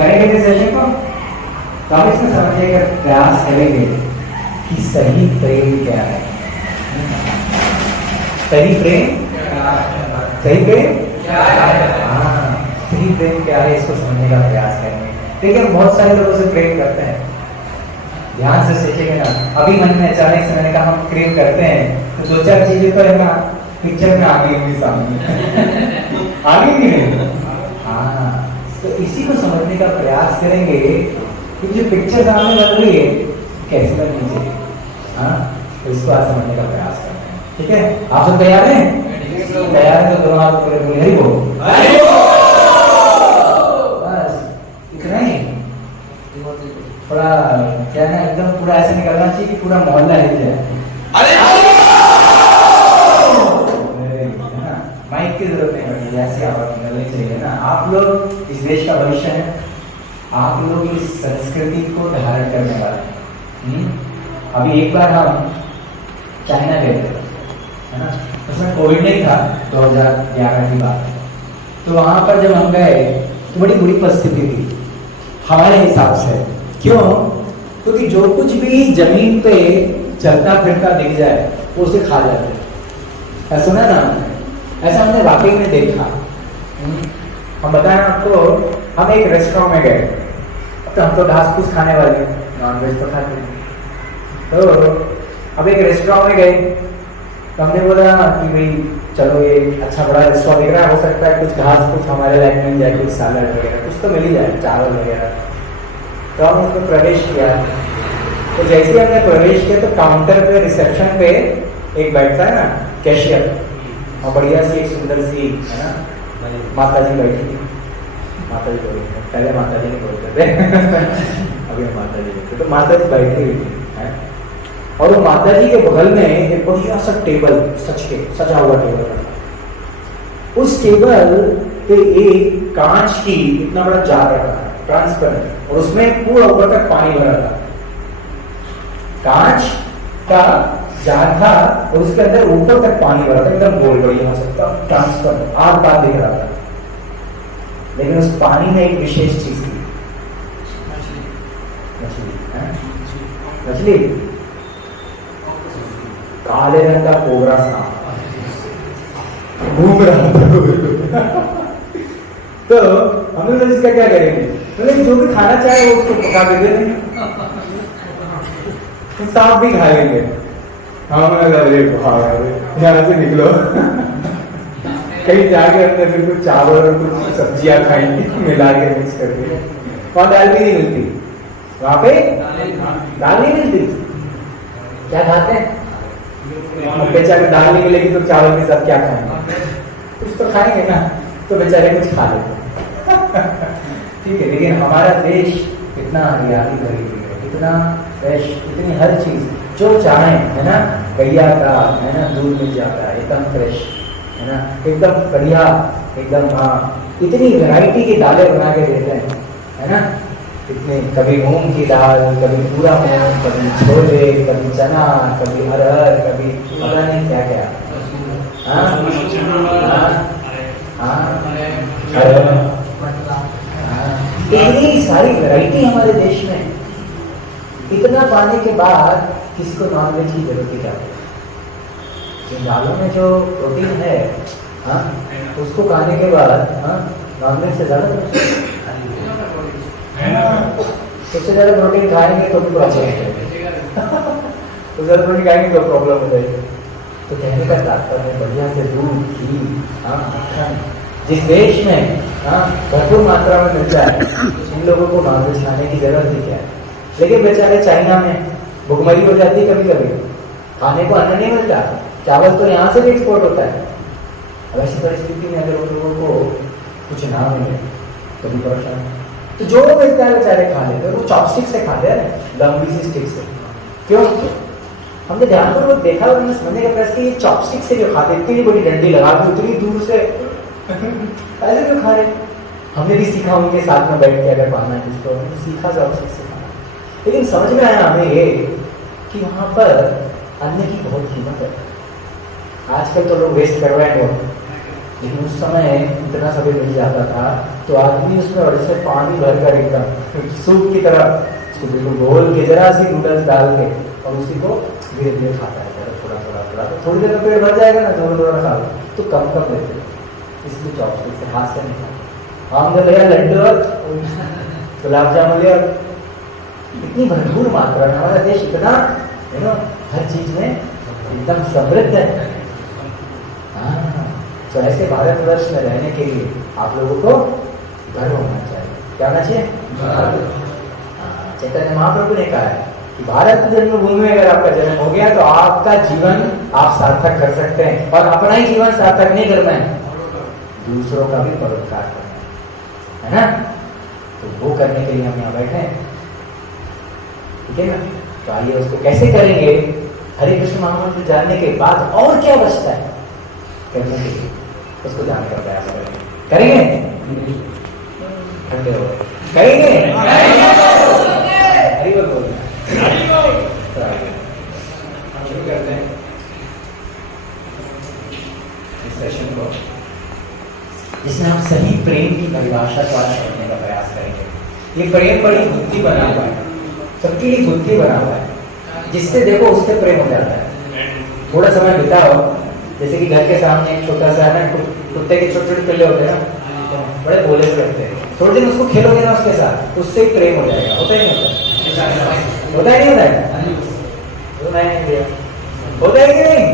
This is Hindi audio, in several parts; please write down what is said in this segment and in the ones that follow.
करेंगे इस सेशन को, तो हम इसमें समझने का प्रयास करेंगे कि सही प्रेम क्या है। सही प्रेम, सही प्रेम क्या है? हाँ, सही प्रेम क्या है इसको समझने का प्रयास करेंगे। देखिए हम बहुत सारे लोगों से प्रेम करते हैं, ध्यान से सोचिएगा ना। अभी मन में अचानक से मैंने कहा हम प्रेम करते हैं, तो दो चार चीजें तो है ना पिक्चर में आ गई होंगी सामने, आ गई नहीं? हाँ, तो इसी को समझने का प्रयास करेंगे कि जो पिक्चर सामने बन रही है कैसे बननी चाहिए। हाँ, तो इसको आज समझने का प्रयास करते हैं, ठीक है? आप सब तैयार हैं? तैयार है तो दोनों हाथ पूरे बोले हरि बोल। बस इतना ही, थोड़ा क्या है ना, एकदम पूरा ऐसे निकलना चाहिए कि पूरा मोहल्ला हिल जाए। माइक की जरूरत नहीं पड़ती, ऐसी आवाज निकलनी चाहिए ना। आप लोग इस देश का भविष्य है, आप लोग इस संस्कृति को धारण करने वाले हैं। अभी एक बार हम चाइना गए थे, है ना, उसमें कोविड नहीं था, 2011 की बात है। तो वहां पर जब हम गए तो बड़ी बुरी परिस्थिति थी हमारे हिसाब से। क्यों? क्योंकि जो कुछ भी जमीन पे चलता फिरता दिख जाए वो उसे खा जाते। ऐसा सुना ना, ऐसा हमने वाकई में देखा। हम बताएं आपको, हम एक रेस्टोरेंट में गए, तो हम तो घास फूस खाने वाले, नॉनवेज तो खाते हैं। तो अब एक रेस्टोरेंट में गए तो हमने बोला कि भाई चलो ये अच्छा बड़ा रेस्टोरेंट दिख रहा है, हो सकता है कुछ घास फूस हमारे लायक मिल जाए, कुछ सैलड वगैरह कुछ तो मिल ही जाए, चावल वगैरह। तो हम उसमें प्रवेश किया। तो जैसे हमने प्रवेश किया तो काउंटर पे, रिसेप्शन पे एक बैठता है ना कैशियर, और बढ़िया सी एक सुंदर सी है ना माता जी बैठी थी। माता जी बोलते हैं, पहले माता जी नहीं बोलते थे अभी हम माता जी बोलते। तो माता जी बैठी हुई थी, और वो माता जी के बगल में एक बढ़िया सा टेबल, सजा हुआ टेबल था। उस टेबल पे एक कांच की इतना बड़ा जार रखा है, ट्रांसपेरेंट, और उसमें पूरा ऊपर तक पानी भरा था। कांच का जार था और उसके अंदर ऊपर तक पानी भरा था, एकदम गोल बढ़िया सा ट्रांसपेरेंट, आग पार दिख रहा था। लेकिन उस पानी में एक विशेष चीज थी, मछली, काले रंग का कोबरा सांप घूम रहा था तो हमने तो इसका क्या करेंगे, तो जो भी खाना चाहे वो उसको पका के दे देंगे, तो सांप भी खा लेंगे। यहाँ से निकलो कहीं जाके अंदर फिर कुछ चावल और कुछ सब्जियां खाएंगे मिला के मिक्स करके। वहां दाल भी नहीं मिलती, वहां पे दाल नहीं मिलती, क्या खाते हैं? बेचारे दाल नहीं मिलेगी तो चावल के साथ क्या खाएंगे? कुछ तो खाएंगे ना, तो बेचारे कुछ खा लेते ठीक है। लेकिन हमारा देश इतना हरियाली भरी हुई है, इतना फ्रेश, इतनी हर चीज जो चाहे, है ना, गैया का है ना दूध मिल जाता है एकदम फ्रेश, है ना, एकदम बढ़िया, एकदम। हाँ, इतनी वैरायटी की दालें बना के देते हैं, है ना, इतने, कभी मूंग की दाल, कभी पूरा मूंग, कभी छोले, कभी चना, कभी अरहर, कभी पता नहीं क्या क्या। इतनी सारी वैरायटी हमारे देश में। इतना पाने के बाद किसी को नॉनवेज की जरूरत क्या है? दालों में जो प्रोटीन है, हाँ, उसको खाने के बाद नॉनवेज से ज्यादा उससे ज्यादा प्रोटीन खाएंगे तो भी प्रॉब्लम तो ज्यादा प्रोटीन खाएंगे तो प्रॉब्लम हो जाएगी। तो कहने का तात्पर्य बढ़िया से दूध, घी, मक्खन जिस देश में भरपूर मात्रा में मिलता है, इन लोगों को नॉनवेज खाने की जरूरत नहीं है। लेकिन बेचारे चाइना में भुखमरी हो जाती है, कभी कभी खाने को अन्न नहीं मिलता, चावल तो यहाँ से भी एक्सपोर्ट होता है। अब ऐसी परिस्थिति में अगर उन लोगों को कुछ ना मिले तो भी परेशान। तो जो मिलता है बेचारे खा लेते हैं, वो चॉपस्टिक से खाते हैं, लंबी सी स्टिक से। क्यों? हमने ध्यानपूर्वक देखा और हमने समझने का प्रयास किया, ये चॉपस्टिक से जो खाते, इतनी बड़ी डंडी लगा के उतनी दूर से ऐसे क्यों खा रहे? हमने भी सीखा उनके साथ में बैठ के, अगर पाना है जिसको सीखा चॉपस्टिक से खाना। लेकिन समझ में आया हमें ये कि वहां पर अन्न की बहुत कीमत है। आजकल तो लोग वेस्ट कर रहे हैं, लेकिन उस समय इतना सभी मिल जाता था तो आदमी उसमें बड़े से पानी भरकर एकदम सूप की तरह उसको बिल्कुल घोल के जरा सी नूडल्स डाल के और उसी को धीरे धीरे खाता है थोड़ा थोड़ा थोड़ा, तो थोड़ी देर में पेट भर जाएगा ना, थोड़ा थोड़ा खा तो कम कम लेते, इसलिए चॉपस्टिक से हाथ से नहीं खाता। हमने लिया लड्डू और गुलाब जामुन लिया, इतनी भरपूर मात्रा में हमारा देश इतना हर चीज में एकदम समृद्ध है। तो ऐसे भारतवर्ष में रहने के लिए आप लोगों को गर्व होना चाहिए। क्या होना चाहिए? चैतन्य महाप्रभु ने कहा है कि भारत जन्मभूमि में अगर आपका जन्म हो गया तो आपका जीवन आप सार्थक कर सकते हैं, और अपना ही जीवन सार्थक नहीं करना है, दूसरों का भी परोपकार करना है ना। तो वो करने के लिए हम यहाँ बैठे हैं, ठीक है ना। तो आइए उसको कैसे करेंगे? हरे कृष्ण महामंत्र जानने के बाद और क्या बचता है करने के लिए, उसको जानने का प्रयास करेंगे। ठंडे हो करेंगे, हरि बोल बोल। हम शुरू करते हैं इस सेशन को, जिसमें हम सही प्रेम की परिभाषा को आज समझने का प्रयास करेंगे। ये प्रेम बड़ी बुद्धि बना हुआ है, सबकी ही बुद्धि बना हुआ है, जिससे देखो उससे प्रेम हो जाता है। थोड़ा समय बिताओ, जैसे कि घर के सामने एक छोटा सा है ना, कुत्ते के छोटे छोटे पिल्ले होते हैं ना, बड़े भोले से लगते हैं, थोड़े दिन उसको खेलोगे ना उसके साथ, उससे ही प्रेम हो जाएगा। होता ही नहीं होता? होता ही नहीं होता है? होता है कि नहीं?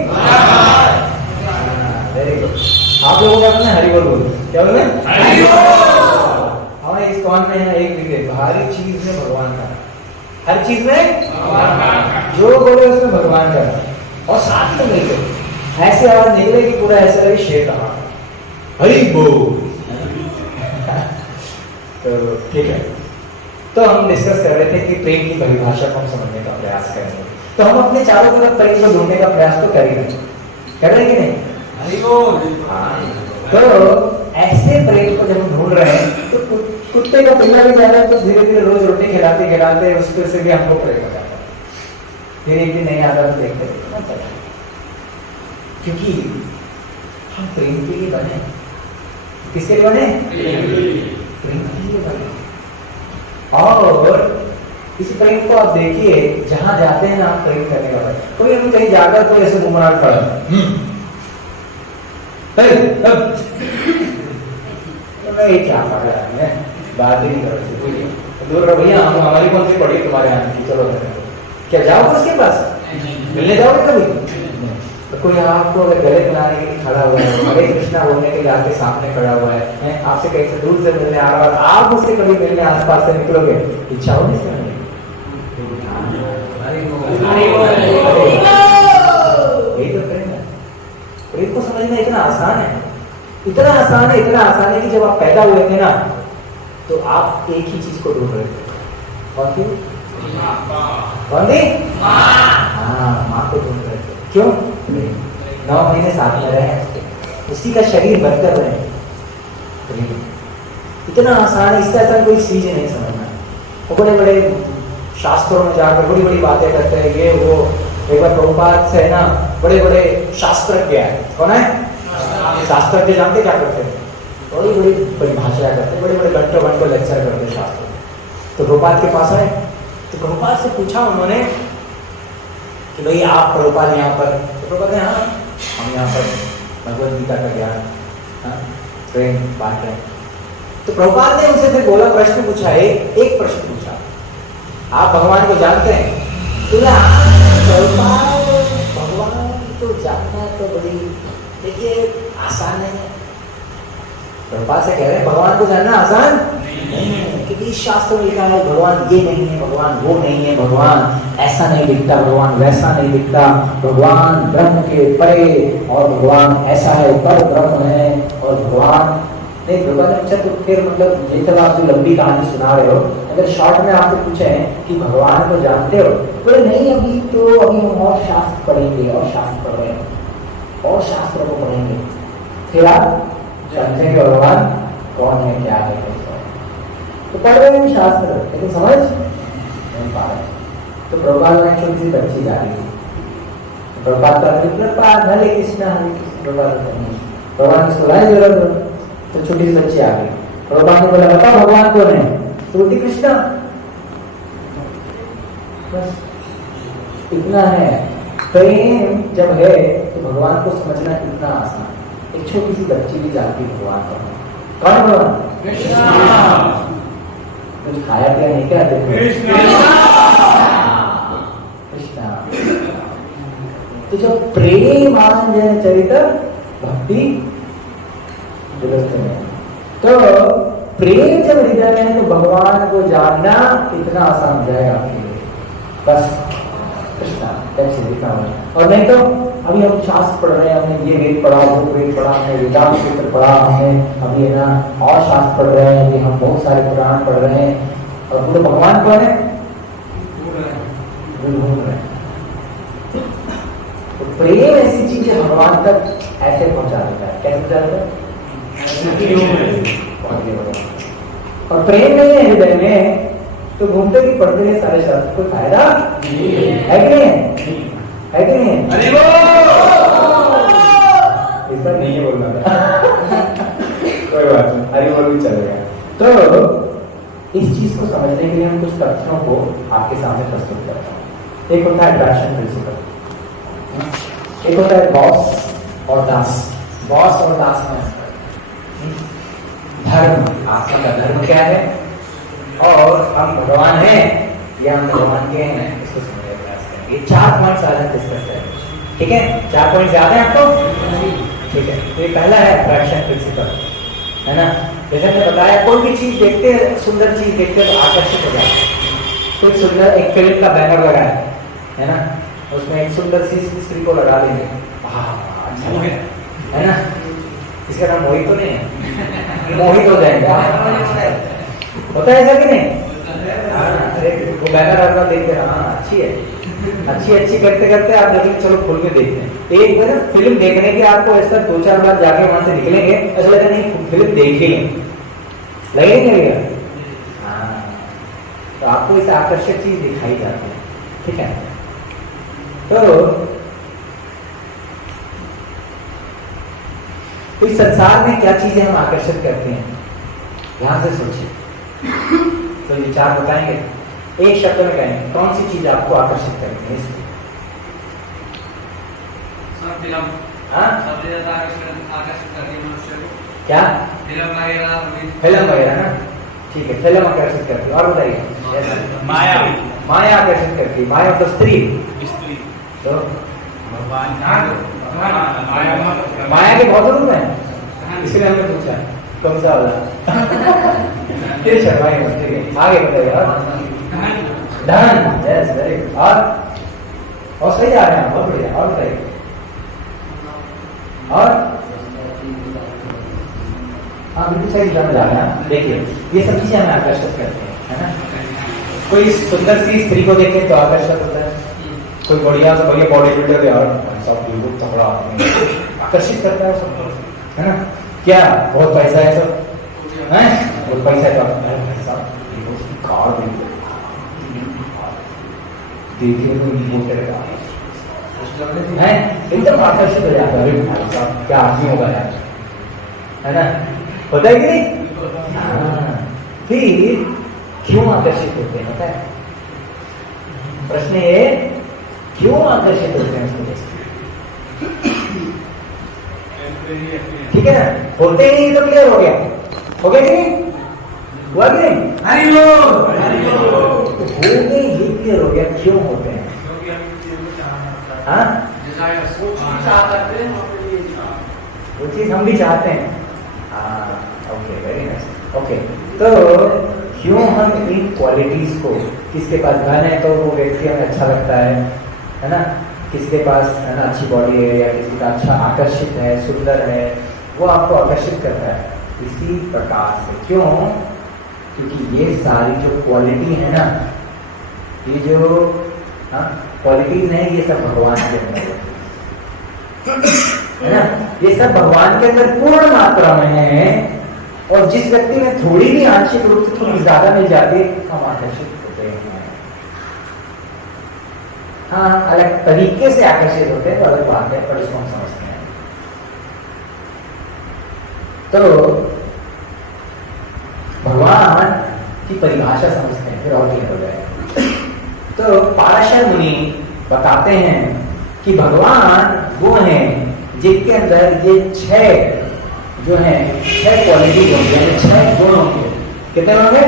Very good. आप लोगों का अपने हरि बोल बोल, क्या बोले? हमारे इस कौन में है एक विकेट, भारी चीज में भगवान का, हर चीज में जो बोले उसमें भगवान का, और साथ में मिलकर ऐसे आवाज निकले कि पूरा ऐसा लगे शेर कहा हरि बोल। तो ठीक है, तो हम डिस्कस कर रहे थे कि प्रेम की परिभाषा को हम समझने का प्रयास करेंगे। तो हम अपने चारों तरफ प्रेम को ढूंढने का प्रयास तो करेंगे, कर रहे हैं कि नहीं? हरि बोल। तो ऐसे प्रेम को जब हम ढूंढ रहे हैं तो कुत्ते का पिल्ला भी जा रहा है, तो धीरे धीरे रोज रोटी खिलाते खिलाते उसके से भी हमको प्रेम हो जाता है। फिर एक दिन नहीं आता तो देखते, क्योंकि हम प्रेम के लिए बने। किसके लिए बने? प्रेम के लिए बने। और इस प्रेम को आप देखिए, जहां जाते हैं ना आप प्रेम करने का बने, कोई हम कहीं जाकर कोई ऐसे मुमरान खड़ा तो मैं क्या पढ़ रहा है, बात ही नहीं कर रही, दूर रहो भैया, हमारी कौन सी पढ़ी तुम्हारे यहाँ की, चलो क्या जाओगे उसके पास मिलने जाओगे कभी? तो कोई आपको अगर गले मिलाने के लिए खड़ा हुआ है, हरे कृष्णा बोलने के लिए आपके सामने खड़ा हुआ है, आपसे कहीं से दूर से मिलने आ रहा है, आप उससे कभी मिलने आसपास से निकलोगे, इच्छा होगी इसमें? यही तो प्रेम है। प्रेम को समझना इतना आसान है, इतना आसान है, इतना आसान है कि जब आप पैदा हुए थे ना तो आप एक ही चीज को ढूंढ रहे थे, कौन थी? कौन थी? माँ को ढूंढ रहे थे। क्यों? 9 महीने साथ में रहे, उसी का शरीर बनकर रहे। इतना आसान है, इससे आसान कोई चीज नहीं समझना। वो बड़े बड़े शास्त्रों में जाकर बड़ी बड़ी बातें करते हैं, ये वो। एक बार प्रभुपाद से ना बड़े बड़े शास्त्रज्ञ है, कौन है? शास्त्रज्ञ जानते क्या करते हैं? बड़ी बड़ी परिभाषा करते हैं, बड़े बड़े घंटों लेक्चर करते हैं शास्त्र। तो प्रभुपाद के पास आए, तो प्रभुपाद से पूछा उन्होंने कि भाई आप प्रभुपाद यहाँ पर? तो प्रभुपाद ने हाँ हम यहाँ पर भगवद गीता का ज्ञान प्रेम बांट रहे हैं। तो प्रभुपाद ने उनसे फिर बोला, प्रश्न पूछा, एक प्रश्न पूछा, आप भगवान को जानते हैं? तो भगवान को जानना तो बड़ी देखिए आसान है। प्रभुपाद से कह रहे हैं भगवान को जानना आसान नहीं है, क्योंकि शास्त्र में लिखा है भगवान ये नहीं है, भगवान वो नहीं है, भगवान ऐसा नहीं दिखता, भगवान वैसा नहीं दिखता, भगवान ब्रह्म के परे, और भगवान ऐसा है, पर ब्रह्म है, और भगवान नहीं। भगवान ने पूछा तो फिर मतलब ये सब आप जो लंबी कहानी सुना रहे हो, अगर शॉर्ट में आपसे पूछे हैं कि भगवान को जानते हो, बोले नहीं अभी तो अभी हम और शास्त्र पढ़ेंगे, और शास्त्र पढ़ रहे हैं, और शास्त्र को पढ़ेंगे, फिर आप समझेंगे भगवान कौन है, क्या है, कैसा है। तो पढ़ रहे हैं शास्त्र, लेकिन समझ नहीं पा रहे। तो प्रभुपाद ने छोटी सी बच्ची जा रही थी, प्रभुपाद का हरे कृष्णा हरे कृष्ण, प्रभुपाद भगवान को सुनाई जरूरत, तो छोटी सी बच्ची आ गई, भगवान ने बोला बताओ भगवान कौन है, तो बोलती कृष्णा। बस इतना है। प्रेम जब है तो भगवान को समझना इतना आसान। एक छोटी सी बच्ची भी जानती भगवान कौन है, भगवान कृष्णा। कुछ खाया पिया नहीं क्या कृष्णा। तो जो प्रेम आनंद चरित्र भक्ति में, तो प्रेम जब हृदय में है तो भगवान को जानना इतना आसान हो जाएगा आपके लिए। बस कृष्णा लिखा हुआ। और नहीं तो अभी हम शास्त्र पढ़ रहे हैं, हमने ये वेद पढ़ा, वो वेद पढ़ा, हमने वेदांत सूत्र पढ़ा, हमने अभी है ना और शास्त्र पढ़ रहे हैं, अभी हम बहुत सारे पुराण पढ़ रहे हैं, और पूरे भगवान कौन है ढूंढ रहे हैं। तो प्रेम ऐसी चीज है भगवान तक ऐसे पहुंचा देता है। कैसे पहुंचा देता है? और प्रेम नहीं है हृदय में तो घूमते भी पढ़ते हैं सारे शास्त्र, कोई फायदा है कि नहीं है कि नहीं है? ऐसा नहीं है बोलना कोई बात नहीं, हरि बोल भी चलेगा। तो इस चीज को समझने के लिए हम कुछ तथ्यों को आपके सामने प्रस्तुत करता हूँ। एक होता है अट्रैक्शन प्रिंसिपल, एक होता है बॉस और दास। बॉस और दास में धर्म, आत्मा का धर्म क्या है और हम भगवान हैं या हम भगवान के हैं, इसको समझने का प्रयास करेंगे। ये 4 पॉइंट्स आज हम डिस्कस करेंगे, ठीक है? 4 पॉइंट ज्यादा है आपको, ठीक है? तो ये पहला है अट्रैक्शन प्रिंसिपल, है ना? जैसे मैंने बताया कोई भी चीज देखते हैं, सुंदर चीज देखते हैं तो आकर्षित हो जाते हैं। कोई सुंदर एक फिल्म का बैनर लगा है ना, उसमें एक सुंदर सी स्त्री को लगा देंगे, अच्छा है ना? इसका नाम मोहित तो नहीं है, मोहित हो जाएंगे। होता है ऐसा कि नहीं? अरे वो बैनर आपका देखते हैं, हाँ अच्छी है, अच्छी करते करते आप देखेंगे चलो खोल के देखते हैं। एक बार फिल्म देखने के आपको ऐसा 2-4 बार जाके वहां से निकलेंगे, ऐसा लगेगा नहीं फिल्म देख ली लगेगा। हाँ, तो आपको इस आकर्षक चीज दिखाई जाती है, ठीक है? तो इस संसार में क्या चीजें हम आकर्षित करते हैं, ध्यान से सोचिए। तो ये 4 बताएंगे, एक शब्द में कहेंगे कौन सी चीज आपको आकर्षित करती है? क्या फिल्म वगैरह ना, ठीक है, फिल्म आकर्षित करती है। और बताइए माया आकर्षित करती है। माया तो स्त्री, तो माया के बहुत रूप है, इसलिए हमने पूछा कौन सा वाला। फिर शर्माई मत, ठीक है? आगे बताइए। धन, यस वेरी गुड। और सही जा रहे हैं, बहुत बढ़िया। और बताइए। और हाँ बिल्कुल सही जा रहे हैं। देखिए ये सब चीजें हमें आकर्षित करते हैं, है ना? कोई सुंदर सी स्त्री को देखे तो आकर्षित होता है, कोई बढ़िया से बढ़िया बॉडी बिल्डर यार सब बिल्कुल तगड़ा आकर्षित करता है सब, है ना? क्या बहुत पैसा है सब, है बहुत पैसा है तो कार देखिए है एकदम आकर्षित हो जाता है। क्या आदमी होगा यार, है ना? होता है कि नहीं? फिर क्यों आकर्षित होते हैं, पता है? प्रश्न ये क्यों आकर्षित होते हैं उसको? ठीक है ना? होते नहीं तो क्लियर हो गया, हो गया कि नहीं? हुआ कि नहीं? होते ही क्लियर हो गया क्यों होते हैं। हाँ वो चीज हम भी चाहते हैं। हाँ ओके वेरी नाइस। ओके तो क्यों हम इन क्वालिटीज को, किसके पास धन है तो वो व्यक्ति हमें अच्छा लगता है ना? किसके पास है ना अच्छी बॉडी है या किसी का अच्छा आकर्षित है, सुंदर है, वो आपको आकर्षित करता है इसी प्रकार से। क्यों? क्योंकि ये सारी जो क्वालिटी है ना, ये जो क्वालिटीज है, ये सब भगवान के अंदर है ना? ये सब भगवान के अंदर पूर्ण मात्रा में है। और जिस व्यक्ति में थोड़ी भी आंशिक रूप से थोड़ी ज्यादा मिल जाती है, हम आकर्षित होते हैं। हाँ अलग तरीके से आकर्षित होते हैं तो अलग बात है, पर इसको हम समझते हैं। तो भगवान की परिभाषा समझते हैं, फिर और क्लियर हो जाएगा। तो पाराशर मुनि बताते हैं कि भगवान गुण है जिनके अंदर ये 6 जो है 6 क्वालिटीज होंगी, यानी 6 गुण होंगे। कितने होंगे?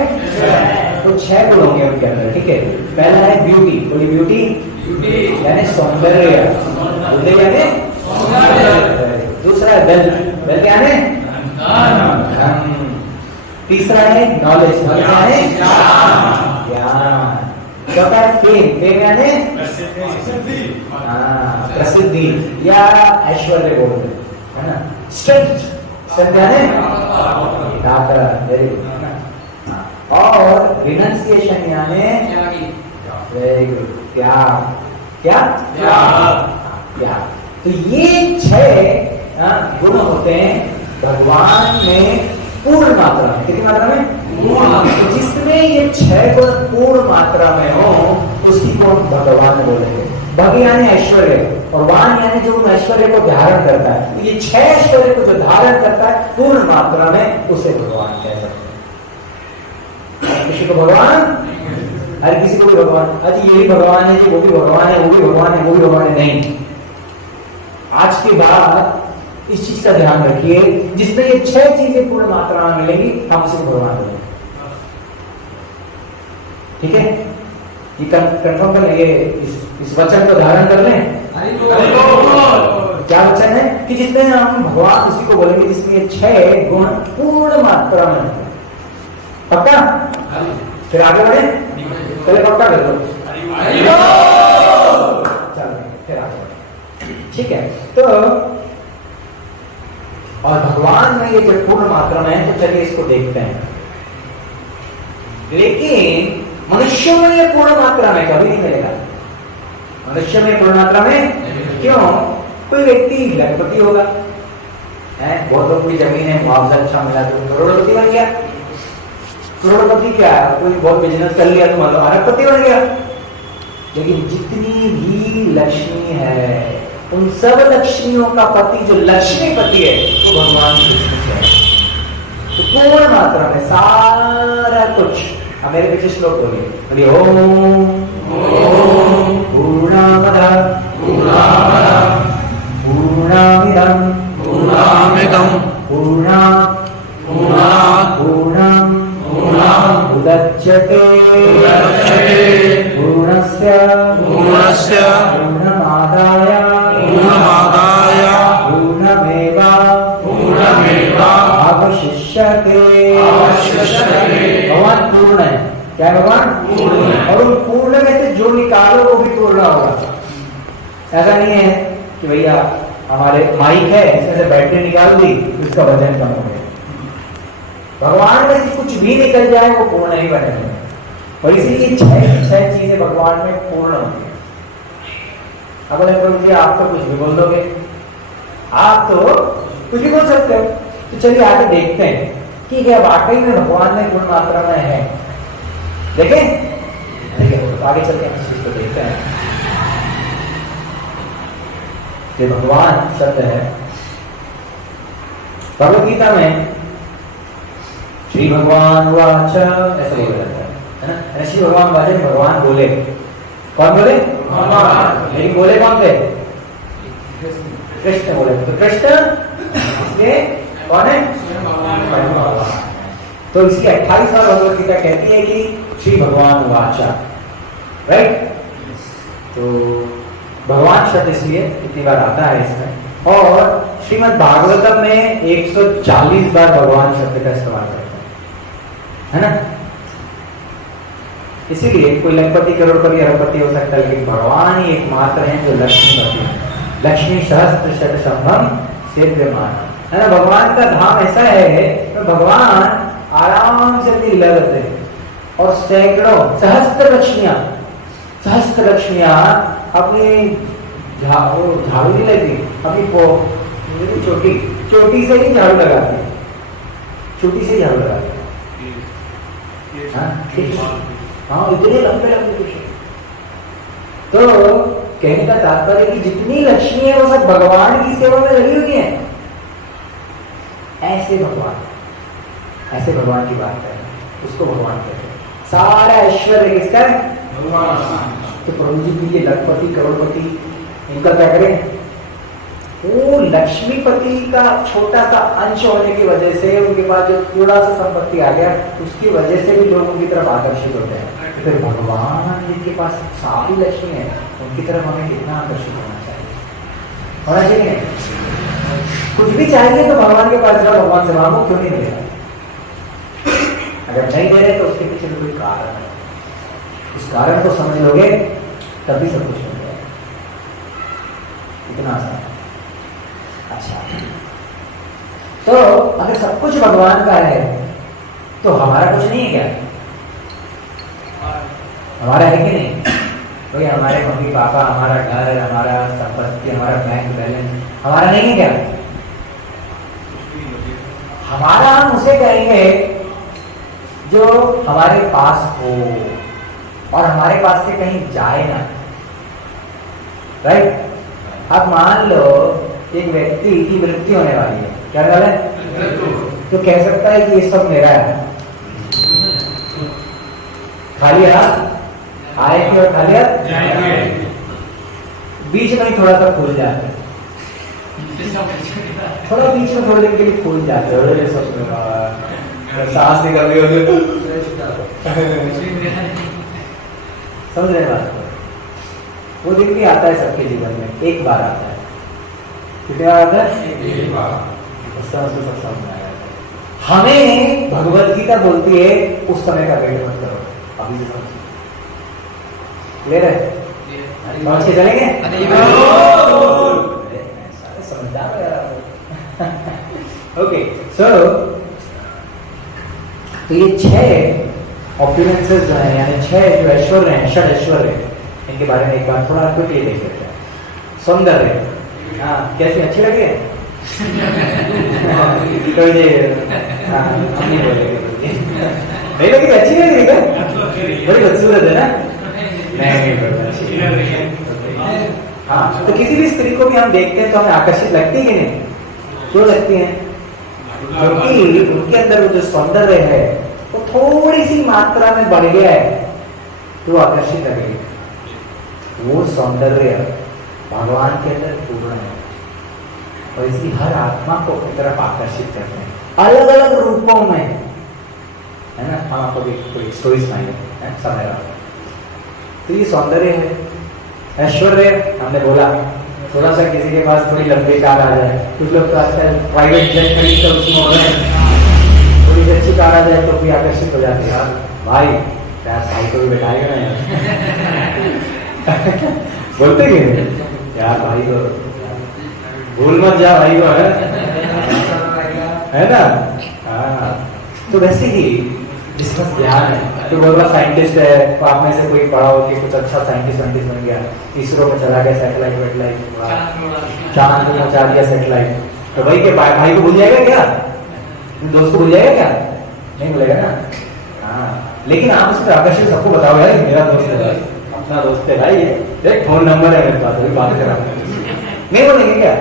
तो 6 गुण होंगे उनके अंदर, ठीक है। पहला है ब्यूटी, बोली ब्यूटी यानी सौंदर्य, यानी दूसरा है वेल्थ, वेल्थ यानी धन। तीसरा है नॉलेज, नॉलेज यानी ज्ञान। चौथा है फेम, फेम यानी प्रसिद्धि या ऐश्वर्य बोलते है ना। स्ट्रेंथ, स्ट्रेंथ यानी ताकत, वेरी गुड। और रिनंसिएशन यानी वेरी गुड, त्याग, क्या त्याग। तो ये 6 गुण होते हैं भगवान में पूर्ण मात्रा में। कितनी मात्रा में? पूर्ण। तो जिसमें ये 6 गुण पूर्ण मात्रा में हो उसी को भगवान बोलेंगे। भग यानी ऐश्वर्य और वान यानी जो ऐश्वर्य को धारण करता है। तो ये 6 ऐश्वर्य को जो धारण करता है पूर्ण मात्रा में, उसे भगवान कहते हैं। किसी को भगवान, हर किसी को भी भगवान, अच्छा ये भी भगवान है जी, वो भी भगवान है, वो भी भगवान है, वो भी भगवान है, नहीं। आज के बाद इस चीज का ध्यान रखिए, जिसमें ये 6 चीजें पूर्ण मात्रा में मिलेंगी, हम उसे भगवान बोलेंगे। ठीक है, ये कंफर्म कर लेंगे, इस वचन को धारण कर लें। क्या वचन है कि जिसमें हम भगवान उसी को बोलेंगे जिसमें ये 6 गुण पूर्ण मात्रा में। पक्का? फिर आगे बढ़े, पहले पक्का कर दो, चलो फिर आगे बढ़े। ठीक है, तो और भगवान में ये जब पूर्ण मात्रा में है तो चलिए इसको देखते हैं। लेकिन मनुष्यों में ये पूर्ण मात्रा में कभी नहीं मिलेगा। मनुष्य में पूर्ण मात्रा में क्यों? कोई व्यक्ति लखपति होगा, है बहुत लोगों की जमीन है, मुआवजा अच्छा मिला तो करोड़पति बन गया। करोड़पति क्या है, कोई बहुत बिजनेस कर लिया तो मतलब अरबपति बन गया। लेकिन जितनी भी लक्ष्मी है उन सब लक्ष्मियों का पति जो लक्ष्मीपति है वो भगवान कृष्ण है। तो पूर्ण मात्रा में सारा कुछ। मेरे पीछे श्लोक बोलिए, ओम पूर्णमदः पूर्णमिदं पूर्णात् उदच्यते पूर्णस्य पूर्णमादाय पूर्णमेवा अवशिष्यते। भगवान पूर्ण है। क्या भगवान पूर्ण है? और उन पूर्ण में से जो निकालो वो भी पूर्ण होगा। ऐसा नहीं है कि भैया हमारे माइक है इसमें से बैटरी निकाल दी तो इसका वजन कम हो गया। भगवान में से कुछ भी निकल जाए वो पूर्ण नहीं बनेगा। और इसीलिए 6 चीजें भगवान में पूर्ण होती है। अब बोले आप तो कुछ भी बोल दोगे, आप तो कुछ भी बोल सकते हो। तो चलिए आगे देखते हैं कि क्या वाकई में भगवान में पूर्ण मात्रा में है। देखें, तो आगे चलते हैं इस चीज को देखते हैं। ये भगवान शब्द है भगवद गीता में श्री भगवान वाच ऐसा बोला जाता है ना। श्री भगवान वाच, भगवान बोले। कौन बोले? भगवान। लेकिन बोले कौन थे? कृष्ण बोले। तो कृष्ण ये कौन है? भगवान। तो इसकी 28 बार भगवद गीता कहती है कि श्री भगवान वाचा, राइट। तो भगवान शब्द इसलिए कितनी बार आता है इसमें। और श्रीमद् भागवतम में 140 बार भगवान शब्द का इस्तेमाल करते है ना। इसीलिए कोई लखपति करोड़पति अरबपति हो सकता है, लेकिन भगवान ही एकमात्र है जो लक्ष्मीपति है। लक्ष्मी सहस्त्र शतशंभम सेव्यमान है ना। भगवान का धाम ऐसा है तो भगवान आराम से अपनी लगते हैं और सैकड़ों सहस्त्र लक्ष्मियां अपनी झाड़ू नहीं लेती, अपनी चोटी से ही झाड़ू लगाती है, चोटी से ही झाड़ू लगाती है। हाँ, इतने लंबे लंबे। तो कहने का तात्पर्य कि जितनी लक्ष्मी है वो सब भगवान की सेवा में लगी हुई है। ऐसे भगवान, ऐसे भगवान की बात करें, उसको भगवान कहते हैं। सारा ऐश्वर्य किसका है? भगवान। तो प्रभु जी के लिए लखपति करोड़पति, इनका क्या करें? वो लक्ष्मीपति का छोटा सा अंश होने की वजह से, उनके पास जो थोड़ा सा संपत्ति आ गया, उसकी वजह से भी लोग उनकी तरफ आकर्षित होते हैं। तो फिर भगवान जिनके पास सारी लक्ष्मी है, उनकी तरफ हमें कितना आकर्षित होना चाहिए? होना चाहिए। कुछ भी चाहिए तो भगवान के पास जाओ, भगवान से मांगो, क्यों नहीं मिलेगा? अगर नहीं दे रहे तो उसके पीछे कोई कारण है, उस कारण को समझ लोगे तभी सब कुछ हो जाएगा। इतना आसान। अच्छा, तो अगर सब कुछ भगवान का है तो हमारा कुछ नहीं है क्या? हमारा है कि नहीं? तो ये हमारे मम्मी पापा, हमारा घर, हमारा संपत्ति, हमारा बैंक बैलेंस हमारा नहीं है क्या? हमारा हम उसे कहेंगे जो हमारे पास हो और हमारे पास से कहीं जाए ना, राइट? अब मान लो एक व्यक्ति की मृत्यु होने वाली है, क्या होने वाला है? तो कह सकता है कि ये सब मेरा है। खाली हाथ आएंगे और खाली हाथ जाएंगे, बीच में थोड़ा सा खुल जाते हैं, थोड़ा बीच में थोड़ी देर के लिए खुल जाते हैं, सब सांस निकल रही होती, समझ रहे बात को? वो दिन भी आता है सबके जीवन में, एक बार आता है। कितने बार आता है? एक बार। सब समझ आया। हमें भगवत गीता बोलती है उस समय का वेट मत करो, अभी से समझ। क्लियर है? समझ के चलेंगे? समझदार हो यार। ओके, सो तो ये 6 ऑप्युलेंसेस जो है, यानी 6 जो ऐश्वर्य हैं, षड ऐश्वर्य, इनके बारे में एक बार थोड़ा क्विकली देख लेते हैं। सौंदर्य, हाँ, कैसी अच्छी लगी है? तो ये हम नहीं बोलेंगे, नहीं लगी? अच्छी लग रही है, बड़ी खूबसूरत है ना? नहीं, हाँ, तो किसी भी स्त्री को भी हम देखते हैं तो हमें आकर्षित लगती है कि नहीं? क्यों लगती है? क्योंकि उनके अंदर वो जो सौंदर्य है वो थोड़ी सी मात्रा में बढ़ गया है तो आकर्षित लगेगी। वो सौंदर्य भगवान के अंदर पूर्ण है और इसकी हर आत्मा को अपनी तरफ आकर्षित करते हैं, अलग अलग रूपों में, है ना? हम आपको कोई स्टोरी सुनाएंगे समय रहा। तो ये सौंदर्य है। ऐश्वर्य, हमने बोला थोड़ा सा किसी के पास थोड़ी लंबी कार आ जाए, कुछ लोग तो आजकल प्राइवेट जेट खरीद कर उसमें हो रहे हैं, थोड़ी सी अच्छी कार आ जाए तो भी आकर्षित हो जाते हैं। यार भाई, यार भाई को भी बैठाएगा ना यार। बोलते कि यार भाई को भूल मत जा, भाई को है ना? हाँ, तो वैसे ही जिसका ज्ञान है, तो बोला साइंटिस्ट है, तो आप में से कोई पढ़ा हो कि कुछ अच्छा साइंटिस्ट बन गया, इसरो में चला गया, सैटेलाइट वेटेलाइट चांद में पहुंचा दिया सैटेलाइट, तो भाई के भाई को भूल जाएगा क्या? दोस्त को भूल जाएगा क्या? नहीं भूलेगा ना? हाँ, लेकिन आप उसको आकर्षित सबको बताओ यार मेरा दोस्त है, अपना दोस्त है भाई, ये फोन नंबर है मेरे पास, अभी बात करा, नहीं बोलेंगे क्या?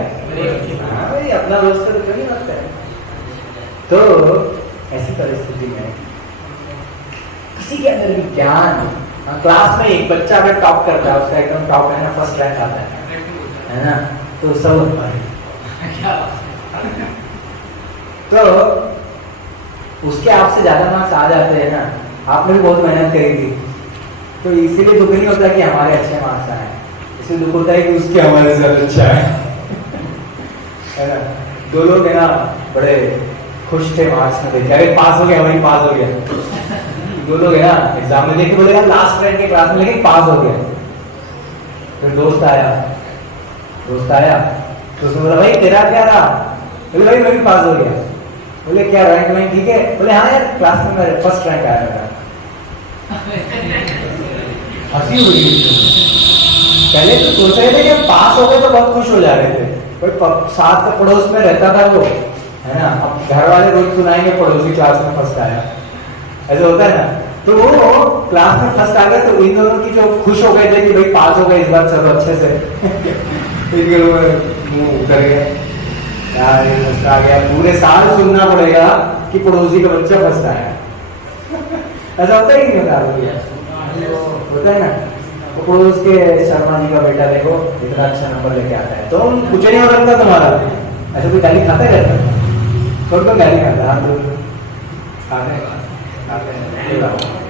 हाँ भाई, अपना दोस्त है तो क्यों नहीं बात है? तो ऐसी परिस्थिति में किसी के अंदर भी ज्ञान, क्लास में एक बच्चा अगर टॉप करता है, उसका एकदम टॉप है ना, फर्स्ट रैंक आता है ना? तो सब तो उसके आपसे ज्यादा मार्क्स आ जाते हैं ना, आपने भी बहुत मेहनत करी थी, तो इसीलिए दुख नहीं होता कि हमारे अच्छे मार्क्स आए, इसलिए दुख होता है कि उसके हमारे से अच्छा है ना? दो लोग है ना बड़े खुश थे मार्क्स में देखे, अरे पास हो गया, वही पास हो गया। दो लोग है ना एग्जाम में देखे, बोलेगा लास्ट रैंक के क्लास में, लेकिन पास हो गया। फिर दोस्त आया तो उसने बोला भाई तेरा क्या रहा? बोले भाई मैं भी पास हो गया। बोले क्या रैंक में ठीक है? बोले हाँ यार क्लास में मेरा फर्स्ट रैंक आया मेरा। हंसी हुई। पहले तो सोच रहे थे कि पास हो गए तो बहुत खुश हो जा रहे थे, कोई साथ में पड़ोस में रहता था वो, है ना? अब घर वाले रोज सुनाएंगे पड़ोसी क्लास में फर्स्ट आया, ऐसे होता है ना? तो वो क्लास में फर्स्ट आ गया तो इन दोनों की जो खुश हो गए थे कि भाई पास हो गए इस बार चलो अच्छे से, मुंह उतर गया, यार ये गुस्सा आ गया, पूरे साल सुनना पड़ेगा कि पड़ोसी का बच्चा फंसता है। ऐसा होता है कि नहीं होता? होता है ना। तो पड़ोस के शर्मा जी का बेटा देखो इतना अच्छा नंबर लेके आता है, तो कुछ नहीं हो सकता तुम्हारा। ऐसा कोई गाली खाता रहता है? कौन कौन गाली खाता है?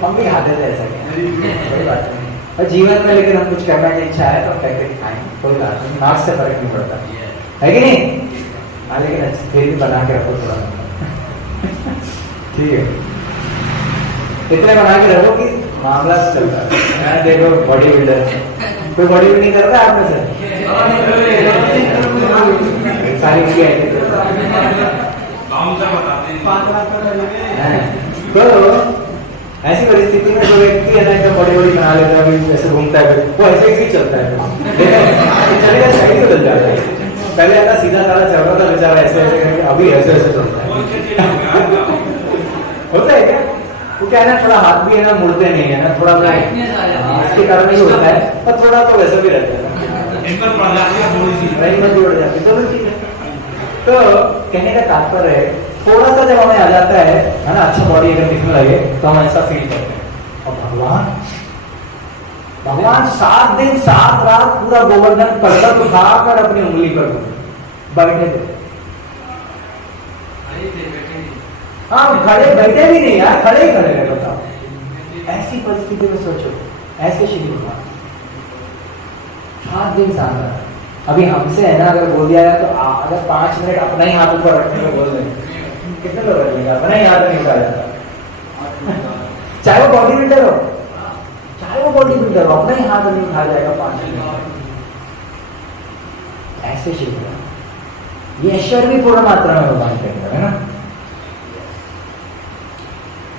हम भी खाते थे ऐसा, कोई बात नहीं। और जीवन में लेकिन हम कुछ करना की इच्छा है तो हम कहते खाएं, कोई बात नहीं, मार्क्स से फर्क नहीं पड़ता है कि नहीं? हाँ लेकिन फिर भी बना के रखो थोड़ा ठीक है, इतने बना के रखो कि मामला चलता है। देखो बॉडी बिल्डर, कोई बॉडी बिल्डिंग करता है आप में से? सारी तो ऐसी परिस्थिति में जो व्यक्ति है ना बॉडी बॉडी बना लेता है, ऐसे घूमता है, वो ऐसे ही चलता है, चलेगा सही बदल जाता है। पहले ऐसा सीधा साधा चल रहा था बेचारा ऐसे ऐसे करके, अभी ऐसे ऐसे चलता है। होता है क्या? वो क्या है ना, थोड़ा हाथ भी है ना मुड़ते नहीं है ना, थोड़ा इसके कारण ही होता है, पर थोड़ा तो वैसे भी रहता है, रही बढ़ जाती है, तो ठीक है। तो कहने का तात्पर्य है थोड़ा सा जब हमें आ जाता है ना, अच्छा बॉडी अगर दिखने लगे तो हम ऐसा फील करते हैं। और भगवान 7 दिन 7 रात पूरा गोवर्धन पर्वत उठाकर अपनी उंगली पर बैठे थे। हाँ खड़े बैठे भी नहीं यार, खड़े ही खड़े रहे। बताओ ऐसी परिस्थिति में सोचो, ऐसे श्री भगवान 7 दिन 7 रात। अभी हमसे है ना अगर बोल दिया है तो अगर 5 मिनट अपना ही हाथ ऊपर रखने में बोल दें, कितने लोग रखेंगे? अपना ही हाथ नहीं उठाया जाता। चाहे वो बॉडी बिल्डर हो, चाहे वो बॉडी बिल्डर हो, अपना ही हाथ नहीं उठाया जाएगा 5 मिनट। ऐसे शिव ये ईश्वर भी पूर्ण मात्रा में भगवान के अंदर है ना।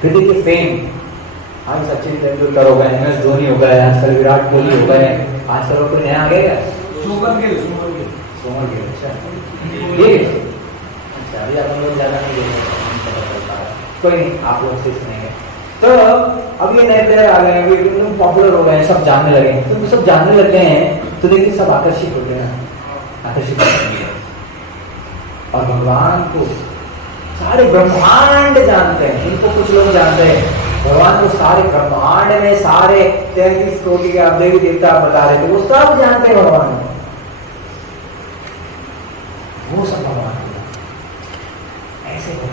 फिर देखिए फेम, आज सचिन तेंदुलकर हो गए, MS धोनी हो गए, आजकल विराट कोहली हो गए, आजकल कोई नया आ गया? सोमर गिल। अच्छा ये अच्छा, अभी अपन लोग ज्यादा नहीं देखते, कोई नहीं, आप लोग से सुनेंगे। तो अब ये नए प्लेयर आ गए, एकदम पॉपुलर हो गए, सब जानने लगे, तो सब जानने लग गए हैं तो देखिए सब आकर्षित हो गए, आकर्षित हो गए। और भगवान को सारे ब्रह्मांड जानते हैं, इनको कुछ लोग जानते हैं, भगवान को सारे ब्रह्मांड में सारे 33 कोटि के आप देवी देवता बता रहे थे, वो सब जानते हैं भगवान को, वो सब भगवान को ऐसे होता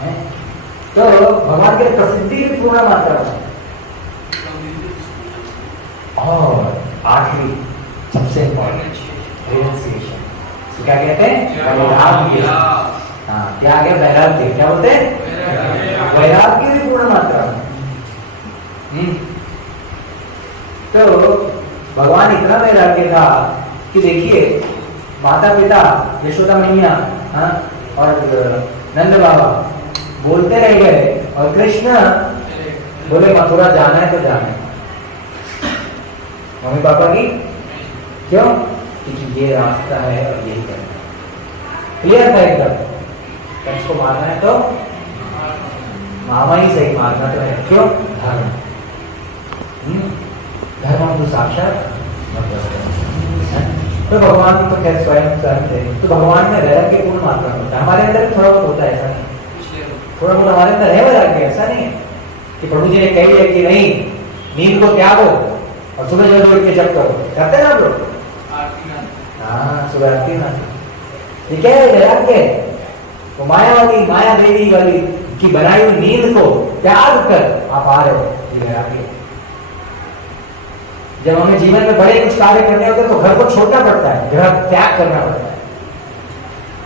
है। तो भगवान की प्रसिद्धि भी पूर्ण मात्रा में। और आखिरी सबसे इंपॉर्टेंट रियलाइजेशन, क्या कहते हैं? वैराग्य। हाँ क्या आ गया? वैराग्य। क्या बोलते हैं? वैराग्य भी पूर्ण मात्रा में। तो भगवान इतना वैराग्य था कि देखिए माता पिता यशोदा मैया और नंद बाबा बोलते रह गए और कृष्ण बोले मथुरा जाना है तो जाना है। मम्मी पापा की क्यों? क्योंकि ये रास्ता है और यही करना है। क्लियर था एकदम। कंस को मारना है तो मामा ही सही मारना तो है, क्यों? धर्म। धर्म तो साक्षात तो भगवान तो खैर स्वयं थे, तो भगवान में वैराग्य पूर्ण मात्रा में होता है। हमारे अंदर थोड़ा बहुत होता है, ऐसा नहीं, थोड़ा बहुत हमारे अंदर है वैराग्य, ऐसा नहीं है कि प्रभु जी ने कह दिया कि नहीं नींद को त्यागो और सुबह जल्दी उठ के जप करो, करते हैं ना आप लोग? हाँ सुबह आरती ना, ये क्या है? वैराग्य। तो मायावादी माया देवी वाली की बनाई हुई नींद को त्याग कर आप आ रहे हो, ये वैराग्य। जब हमें जीवन में बड़े कुछ कार्य करने होते हैं तो घर को छोड़ना पड़ता है, घर त्याग करना पड़ता है।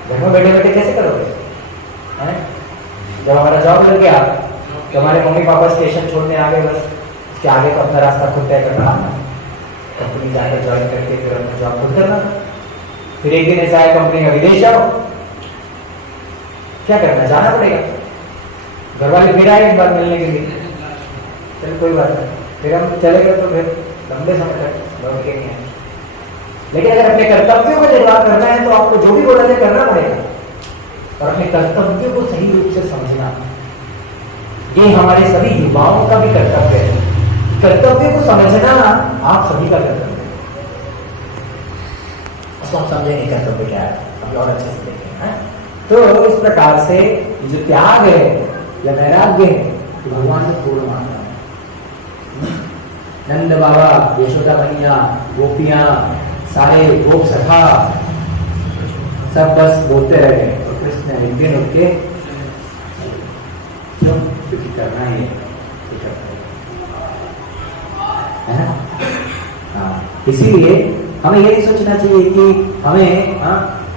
घर में बैठे बैठे कैसे करोगे? जब हमारा जॉब लग गया तो हमारे मम्मी पापा स्टेशन छोड़ने आ गए, बस उसके आगे का अपना रास्ता खुद तय करना, कंपनी जाकर ज्वाइन करके फिर अपना जॉब खुद करना। फिर एक दिन ऐसा है कंपनी का विदेश जाओ, क्या करना? जाना पड़ेगा। घर वाले फिर आए एक बार मिलने के लिए, चलो कोई बात नहीं, फिर हम चले गए तो फिर लंबे समय तक लौट के नहीं आए। लेकिन अगर अपने कर्तव्यों को निर्वाह करना है तो आपको जो भी बोला जाए करना पड़ेगा, और अपने कर्तव्यों को सही रूप से समझना, ये हमारे सभी युवाओं का भी कर्तव्य है। कर्तव्य को समझना आप सभी का कर्तव्य है। उसको हम समझेंगे कर्तव्य क्या है। अभी और अच्छे से देखें, हैं? तो इस प्रकार से जो त्याग है या वैराग्य है तो भगवान ने पूर्ण माना है। नंद बाबा, यशोदा मैया, गोपियां, सारे गोप सखा सब बस बोलते रह गए और कृष्ण एक दिन उठ के क्यों, क्योंकि करना ही है ना। हाँ, इसीलिए हमें ये नहीं सोचना चाहिए कि हमें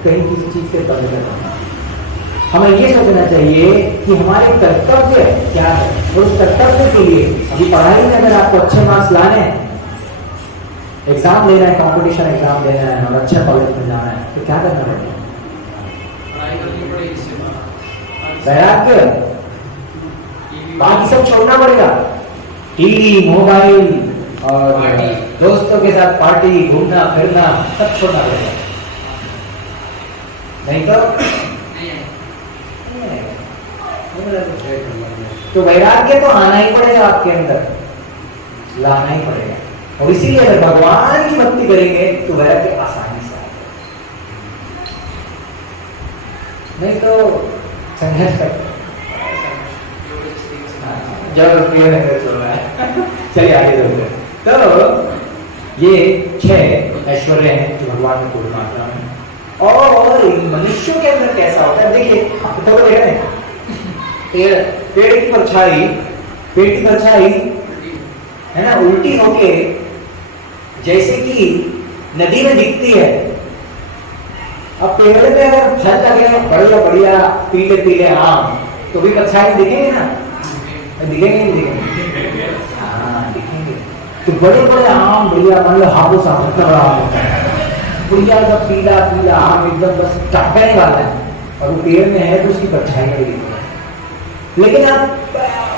कहीं किसी चीज से बंद करना है। हमें ये सोचना चाहिए कि हमारे कर्तव्य क्या है और उस कर्तव्य के लिए अभी पढ़ाई में अगर आपको अच्छे मार्क्स लाने हैं, एग्जाम देना है, कंपटीशन एग्जाम देना है और अच्छा कॉलेज में जाना है तो क्या करना पड़ेगा? वैराग्य, बाकी सब छोड़ना पड़ेगा। टीवी, मोबाइल और दोस्तों के साथ पार्टी, घूमना फिरना सब छोड़ना पड़ेगा, नहीं तो वैराग्य तो आना ही पड़ेगा, आपके अंदर लाना ही पड़ेगा। और इसीलिए अगर भगवान की भक्ति करेंगे तो वैराग्य आसानी से आएगा, नहीं तो संघर्ष कर चलिए आगे चलते। तो ये 6 ऐश्वर्य हैं जो भगवान ने पूर्ण मात्रा में। और मनुष्यों के अंदर कैसा होता है, देखिए तो देख रहे हैं पेड़ की परछाई है ना, उल्टी होके जैसे कि नदी में दिखती है। अब पेड़ में अगर फल लगे बढ़िया बढ़िया पीले पीले आम तो भी परछाई दिखेंगे ना, दिखेंगे नहीं दिखेंगे? हाँ दिखेंगे। तो बड़े बड़े आम बढ़िया, मान लो हापुस आम इतना बड़ा आम होता है, बढ़िया एकदम पीला पीला आम एकदम बस टपकने वाला है और वो पेड़ में है तो उसकी परछाई नहीं दिखती। लेकिन आप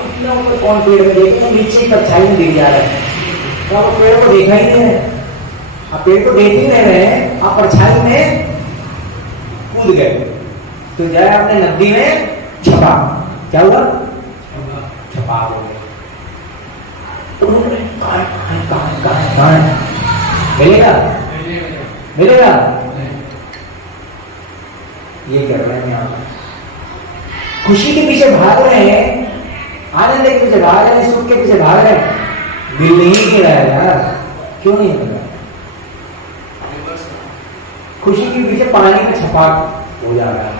इतना ऊपर कौन पेड़ में देखें, नीचे परछाई में दिख जा रहा है तो आप पेड़ को देखा ही नहीं है, आप पेड़ को देख ही नहीं रहे, आप परछाई में कूद गए। तो जाए आपने नदी में छपा, क्या हुआ? छपा हो गया। मिलेगा मिलेगा ये कर रहे हैं आप, खुशी के पीछे भाग रहे हैं, आनंद के पीछे भाग रहे हैं, सुख के पीछे भाग रहे हैं, मिल नहीं रहा है यार, क्यों नहीं मिल रहा? खुशी के पीछे पानी में छपाक हो जा रहा है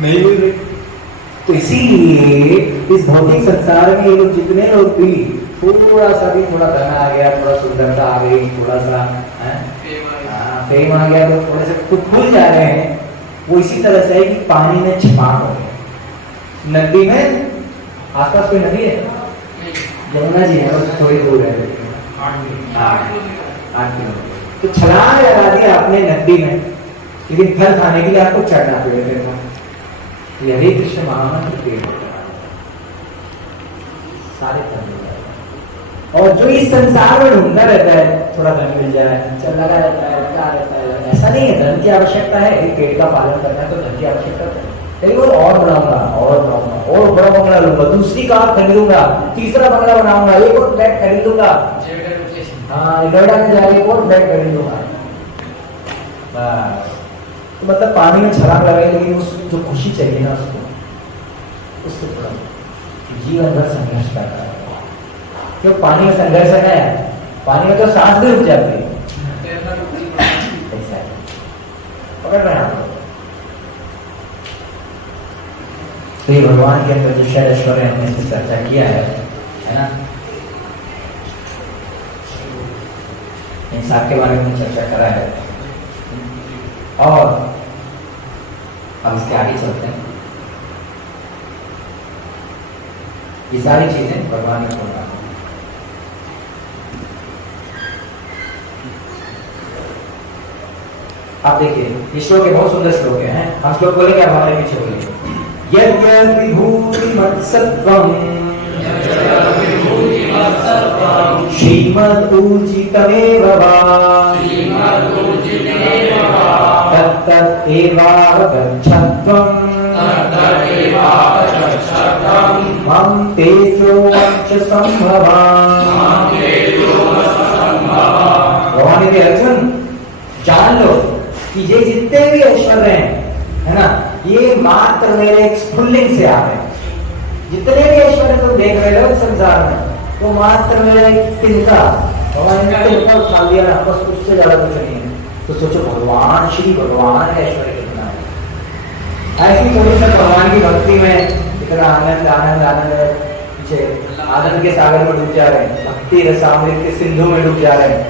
नहीं मिल रही। तो इसीलिए इस भौतिक संसार में ये लोग जितने लोग भी थोड़ा सा भी थोड़ा धन आ गया, थोड़ा सुंदरता आ गई, थोड़ा सा फेम आ गया तो थोड़े से तो खुल जा रहे हैं, वो इसी तरह से है कि पानी में छपाक हो गया। नदी में आसपास कोई नदी है? यमुना जी है, उससे थोड़ी दूर है 8 किलोमीटर। तो छलांग लगा दिया आपने नदी में, लेकिन फल खाने के लिए आपको चढ़ना पड़ेगा। हरे कृष्ण महामंत्र पेड़ सारे फल मिल जाते। और जो इस संसार में ढूंढता रहता है थोड़ा धन मिल जाए, चल लगा रहता है, लगा रहता है, ऐसा नहीं है। धन की आवश्यकता है, एक पेड़ का पालन करना है तो धन की आवश्यकता है, लेकिन वो और बढ़ाऊंगा और बड़ा बंगला लूंगा, दूसरी कार खरीदूंगा, तीसरा बंगला बनाऊंगा, एक और फ्लैट खरीदूंगा, हाँ नोएडा में जाके एक और फ्लैट खरीदूंगा। तो मतलब पानी में छलांग लगाई, लेकिन उस जो खुशी चाहिए ना उससे थोड़ा जीवन भर संघर्ष करता है। क्यों पानी में संघर्ष है? पानी में तो सांस भी रुक जाती है, ऐसा है। पकड़ रहे हैं आप? तो ये भगवान के अंदर जो शायद ऐश्वर्य हमने इस चर्चा किया है ना, इंसान के बारे में चर्चा करा है। और हम इसके आगे चलते हैं। ये सारी चीजें भगवान ने बोला। आप देखिए ये श्लोक बहुत सुंदर श्लोक है। हम श्लोक बोले क्या हमारे पीछे बोले, यद्यपि भूरिमत्सत्वम् श्रीमदूर्जितमेव वा तत्तदेवावगच्छत्वम् मम तेजो वंश संभवाम्। भगवान ने अर्जुन जान लो कि ये ऐश्वर्य हैं, है ना, ये मात्र मेरे एक स्फुल्लिंग से आ रहे हैं। जितने भी ऐश्वर्य तुम देख रहे हो संसार में, तो मात्र मेरा एक तिनका, भगवान ने तिनका उठा लिया, बस उससे ज्यादा कुछ नहीं है। तो सोचो भगवान, श्री भगवान का ऐश्वर्य कितना है। ऐसी थोड़ी सा भगवान की भक्ति में इतना आनंद आनंद आनंद है, पीछे आनंद के सागर में डूब जा रहे हैं, भक्ति रसामृत के सिंधु में डूब जा रहे हैं।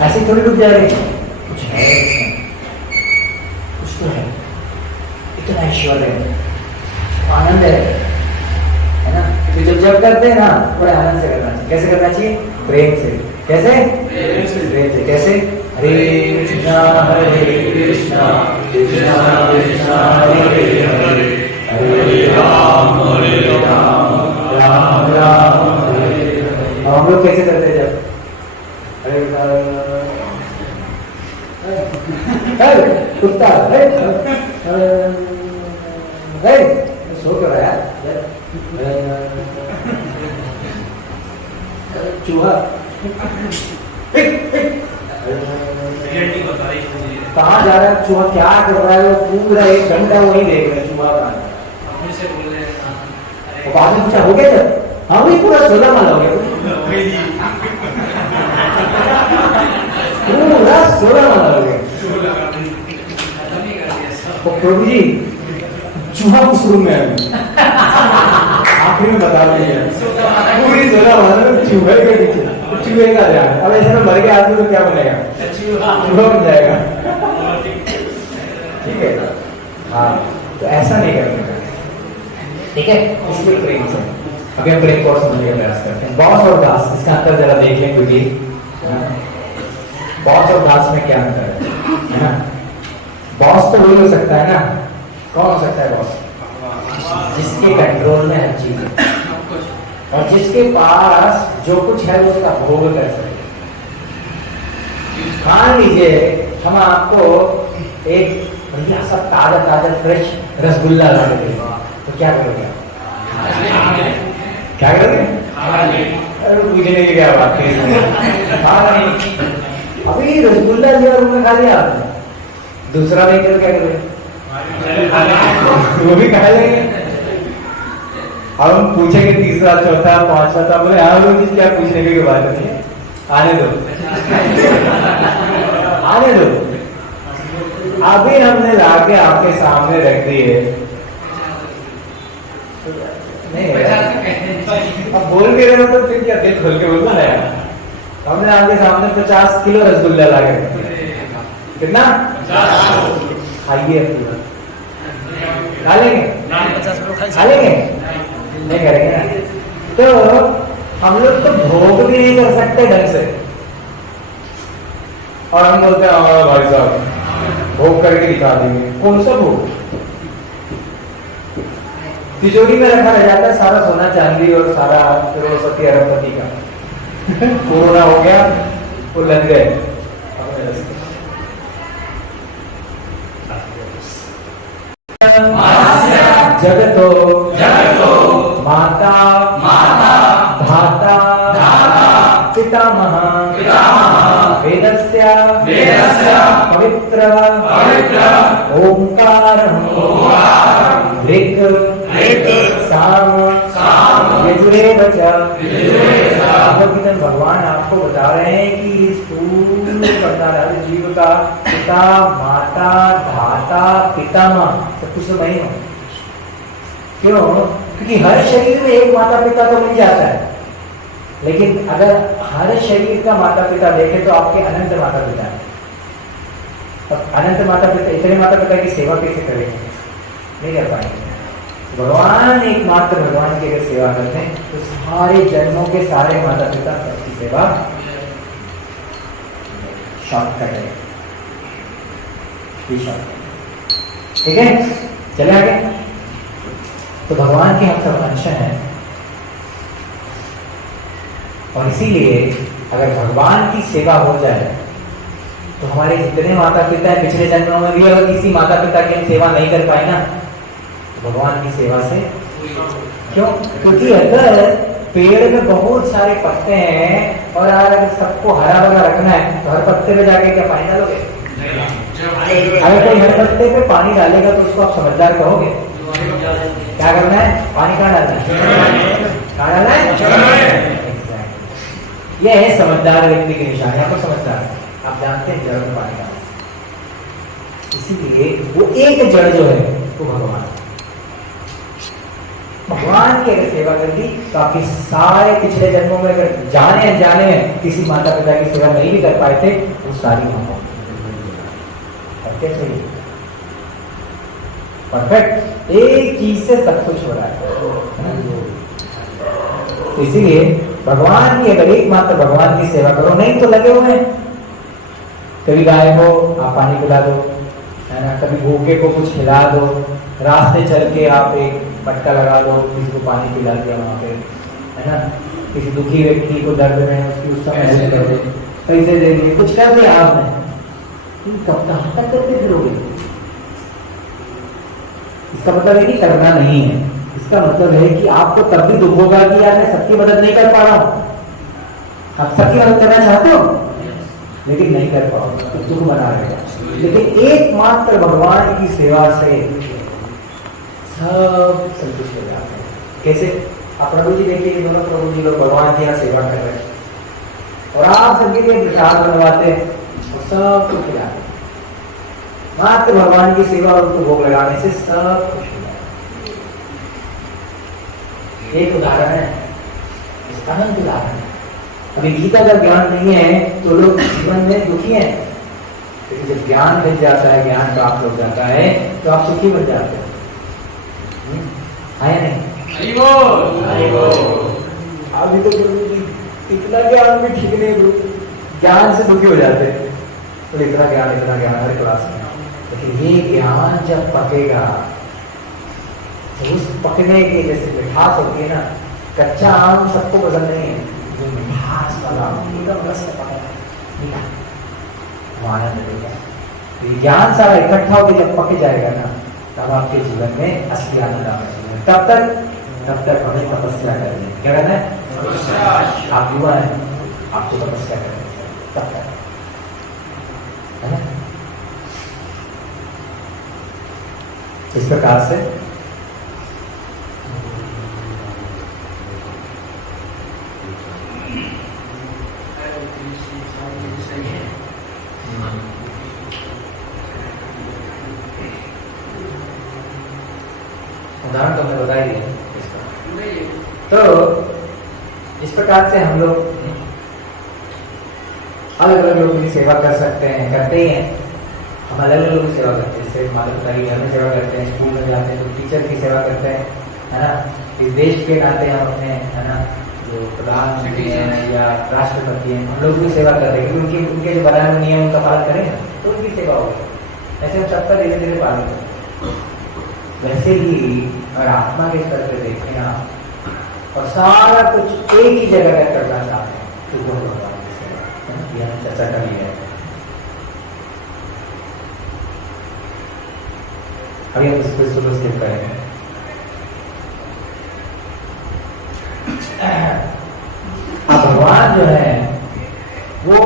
ऐसे थोड़ी डूब जा रहे हैं, कुछ है इसमें, कुछ तो है, इतना ऐश्वर्य है, आनंद है ना। तो जब करते हैं ना, बड़े आनंद से करना चाहिए। कैसे करना चाहिए? प्रेम से। कैसे? प्रेम से। कैसे? हरे कृष्णा कृष्णा कृष्णा हरे हरे, हरे राम राम राम हरे हरे। हम लोग कैसे करते हैं? जब कुत्ता सो क्यों रहा है? चूहा कहाँ जा रहा है? चूहा क्या कर रहा है? वो पूरा 1 घंटा वही देख रहे हैं, चूहा का। बाद में पूछा हो गया जब? हाँ वही पूरा 16 माला हो गया, पूरा 16 माला हो गया। प्रभु जी चूहा उस रूम में है, आखिर में बता दीजिए पूरी 16 माला में चूहे के पीछे, चूहे का ध्यान। अब ऐसे में मर गया आदमी तो क्या बनेगा? चूहा बन जाएगा। ठीक है, हाँ, तो ऐसा नहीं करना, ठीक है, इसलिए प्रेम से। अभी हम प्रेम को समझने का प्रयास करते हैं। बॉस और दास, इसका अंतर जरा देख लें क्योंकि बॉस और दास में क्या अंतर है ना। बॉस तो वही हो सकता है ना, कौन हो सकता है बॉस? जिसके कंट्रोल में हर चीज है और जिसके पास जो कुछ है उसका भोग कर सके। मान लीजिए हम आपको एक बढ़िया सा ताजा ताजा फ्रेश रसगुल्ला ला के देंगे, तो क्या करोगे? क्या करोगे? अरे पूछने की क्या बात है, अभी रसगुल्ला लिया और उन्होंने खा लिया, दूसरा नहीं कर क्या करोगे? वो भी खा लेंगे। अब हम पूछेंगे तीसरा चौथा पांचवा, तो बोले हाँ लोग क्या पूछने की बात नहीं है, आने दो आने दो। अभी हमने लाके आपके सामने रख दी है, नहीं अब बोल के रहे हो तो फिर क्या दिल खोल के बोलना है। हमने आपके सामने 50 किलो रसगुल्ला ला के, कितना? खाइए पूरा, खा लेंगे? खा लेंगे? नहीं करेंगे ना। तो हम लोग तो भोग भी नहीं कर सकते ढंग से, और हम बोलते हैं भाई साहब भोग करके दिखा देंगे। कौन सा भोग? तिजोरी में रखा रह जाता है सारा सोना चांदी और सारा करोड़पति अरबपति का। कोरोना हो गया, वो लग गए। जगतो माता धाता पितामह वेदस्य पवित्र ओंकार ऋक् साम यजुरेव च। भगवान आपको बता रहे हैं कि स्थूल जीव का पिता माता धाता पितामह सब कुछ तो वही हो। क्यों? क्योंकि हर शरीर में एक माता पिता तो मिल जाता है, लेकिन अगर हर शरीर का माता पिता देखें तो आपके अनंत माता पिता है। अब अनंत माता पिता, इतने माता पिता की सेवा कैसे करेंगे? नहीं कर पाएंगे। भगवान एकमात्र भगवान की अगर सेवा करते हैं तो सारे जन्मों के सारे माता पिता सबकी सेवा शॉर्टकट है, ठीक है। चले आगे। तो भगवान के हम सब अंश हैं, और इसीलिए अगर भगवान की सेवा हो जाए तो हमारे जितने माता पिता है पिछले जन्मों में भी अगर किसी माता पिता की हम सेवा नहीं कर पाए ना, तो भगवान की सेवा से क्यों? क्योंकि अगर पेड़ में बहुत सारे पत्ते हैं और अगर सबको हरा भरा रखना है तो हर पत्ते में जाके क्या पानी डालोगे? अगर कोई हर रस्ते पे पानी डालेगा तो उसको आप समझदार कहोगे? क्या करना है? पानी कहाँ डालना है? कहाँ डालना है? यह है समझदार व्यक्ति की निशानी। आपको समझदार, आप जानते हैं जड़ में पानी डालना, इसीलिए वो एक जड़ जो है वो भगवान की अगर सेवा कर दी तो आपके सारे पिछले जन्मों में अगर जाने अनजाने में किसी माता पिता की सेवा नहीं भी कर पाए थे, वो सारी माता परफेक्ट। एक चीज से सब कुछ हो रहा है। इसीलिए भगवान की अगर एकमात्र भगवान की सेवा करो, नहीं तो लगे हुए हैं, कभी गाय को आप पानी पिला दो, है ना, कभी भूखे को कुछ खिला दो, रास्ते चल के आप एक मटका लगा दो, किसी को पानी पिला दिया वहां पे, है ना, किसी दुखी व्यक्ति को दर्द में उसकी उस समय हेल्प कर दो, पैसे दे दिए, कुछ कर दिया आपने, कब तक करते फिरोगे? इसका मतलब है कि करना नहीं है। इसका मतलब है कि आपको तब भी दुख होगा कि यार मैं सबकी मदद नहीं कर पा रहा हूं। आप सबकी मदद करना चाहते हो लेकिन नहीं कर पाओगे तो दुख बना रहेगा। लेकिन एकमात्र भगवान की सेवा से सब संतुष्ट हो जाते हैं। कैसे? आप प्रभु जी देखिए, दोनों प्रभु जी लोग भगवान की यहाँ सेवा कर रहे हैं और आप सबके लिए प्रसाद बनवाते हैं और सब कुछ खिलाते हैं। मात्र भगवान की सेवा और उनको भोग लगाने से सब कुछ हो जाता है। एक उदाहरण है, अनंत उदाहरण है। अभी गीता का ज्ञान नहीं है तो लोग जीवन में दुखी हैं, लेकिन जब ज्ञान मिल जाता है, ज्ञान प्राप्त हो जाता है तो आप सुखी बन जाते हैं। है नहीं? अभी तो इतना ज्ञान भी ठीक नहीं, ज्ञान से दुखी हो जाते हैं। तो इतना ज्ञान हर क्लास में, लेकिन ये ज्ञान जब पकेगा तो उस पकने की जैसे मिठास होती है ना, कच्चा आम सबको पसंद नहीं है, जो मिठास वाला एकदम रस पका वो आनंद देगा। ज्ञान सारा इकट्ठा होकर जब पक जाएगा ना, तब आपके जीवन में असली आनंद आना चाहिए। तब तक हमें तपस्या करनी है। क्या करना है? आप युवा है, आपको तपस्या करनी है तब तक, है ना? इस प्रकार से उदाहरण तो हमने बता ही दिया इसका। तो इस प्रकार से हम लोग अलग अलग लोगों की सेवा कर सकते हैं, करते ही हैं। हम अलग अलग लोगों की सेवा करते हैं, जैसे माता पिता की घर में सेवा करते हैं, स्कूल में जाते हैं तो टीचर की सेवा करते हैं, है ना। इस देश के नाते हम अपने, है ना, जो प्रधानमंत्री हैं या राष्ट्रपति हैं, हम लोग भी सेवा कर रहे हैं क्योंकि उनके जो बनाए हुए नियम उनका पालन करें तो उनकी सेवा होगी। ऐसे हम सबका धीरे धीरे पालन करें। वैसे ही अगर आत्मा के स्तर पर देखें आप और सारा कुछ एक ही जगह में करना चाहते हैं तो वो भगवान की सेवा, है ना, ये हम चर्चा कर ली है। अभी हम इसको शुरू से करेंगे। अब भगवान जो है वो,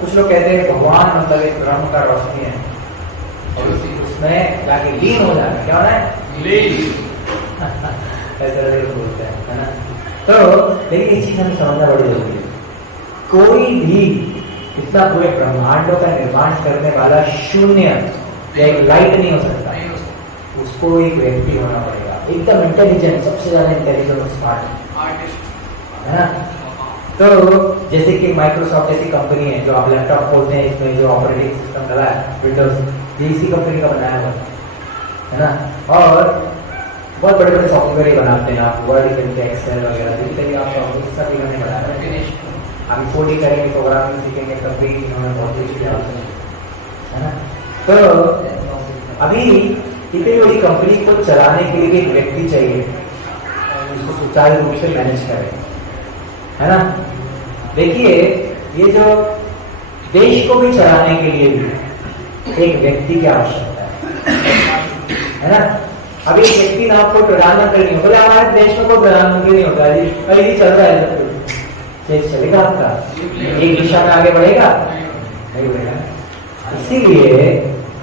कुछ लोग कहते हैं भगवान मतलब एक ब्रह्म का रोशनी है और उसमें जाके लीन हो जाना। क्या होना है? ऐसा बोलते हैं, है ना। तो लेकिन ये चीज हमें समझना बड़ी जरूरी है। कोई भी इतना पूरे ब्रह्मांडों का निर्माण करने वाला शून्य या एक लाइट नहीं हो सकता, उसको एक व्यक्ति होना पड़ेगा एकदम इंटेलिजेंट, सबसे ज्यादा इंटेलिजेंट और स्मार्ट आर्टिस्ट, है ना। तो जैसे कि माइक्रोसॉफ्ट जैसी कंपनी है, जो आप लैपटॉप खोलते हैं इसमें जो ऑपरेटिंग सिस्टम डला है विंडोज, ये इसी कंपनी का बनाया हुआ है ना। और बहुत बड़े बड़े सॉफ्टवेयर बनाते हैं, आप वर्ड करेंगे, एक्सेल वगैरह जिस तरह आप सॉफ्टवेयर सब इन्होंने बनाया है। अभी कोडिंग करेंगे, प्रोग्रामिंग सीखेंगे, तब भी इन्होंने बहुत कुछ किया है ना। तो अभी इतनी बड़ी कंपनी को चलाने के लिए एक व्यक्ति चाहिए, उसको सुचारू रूप से मैनेज करे, है ना। देखिए ये जो देश को भी चलाने के लिए भी एक व्यक्ति की आवश्यकता है ना। अभी एक व्यक्ति ना आपको प्रधानमंत्री नहीं हो, बोले हमारे देश में कोई प्रधानमंत्री नहीं होता है जी, अरे ये चल रहा है सब कुछ, देश चलेगा आपका एक दिशा में आगे बढ़ेगा? नहीं बढ़ेगा। इसीलिए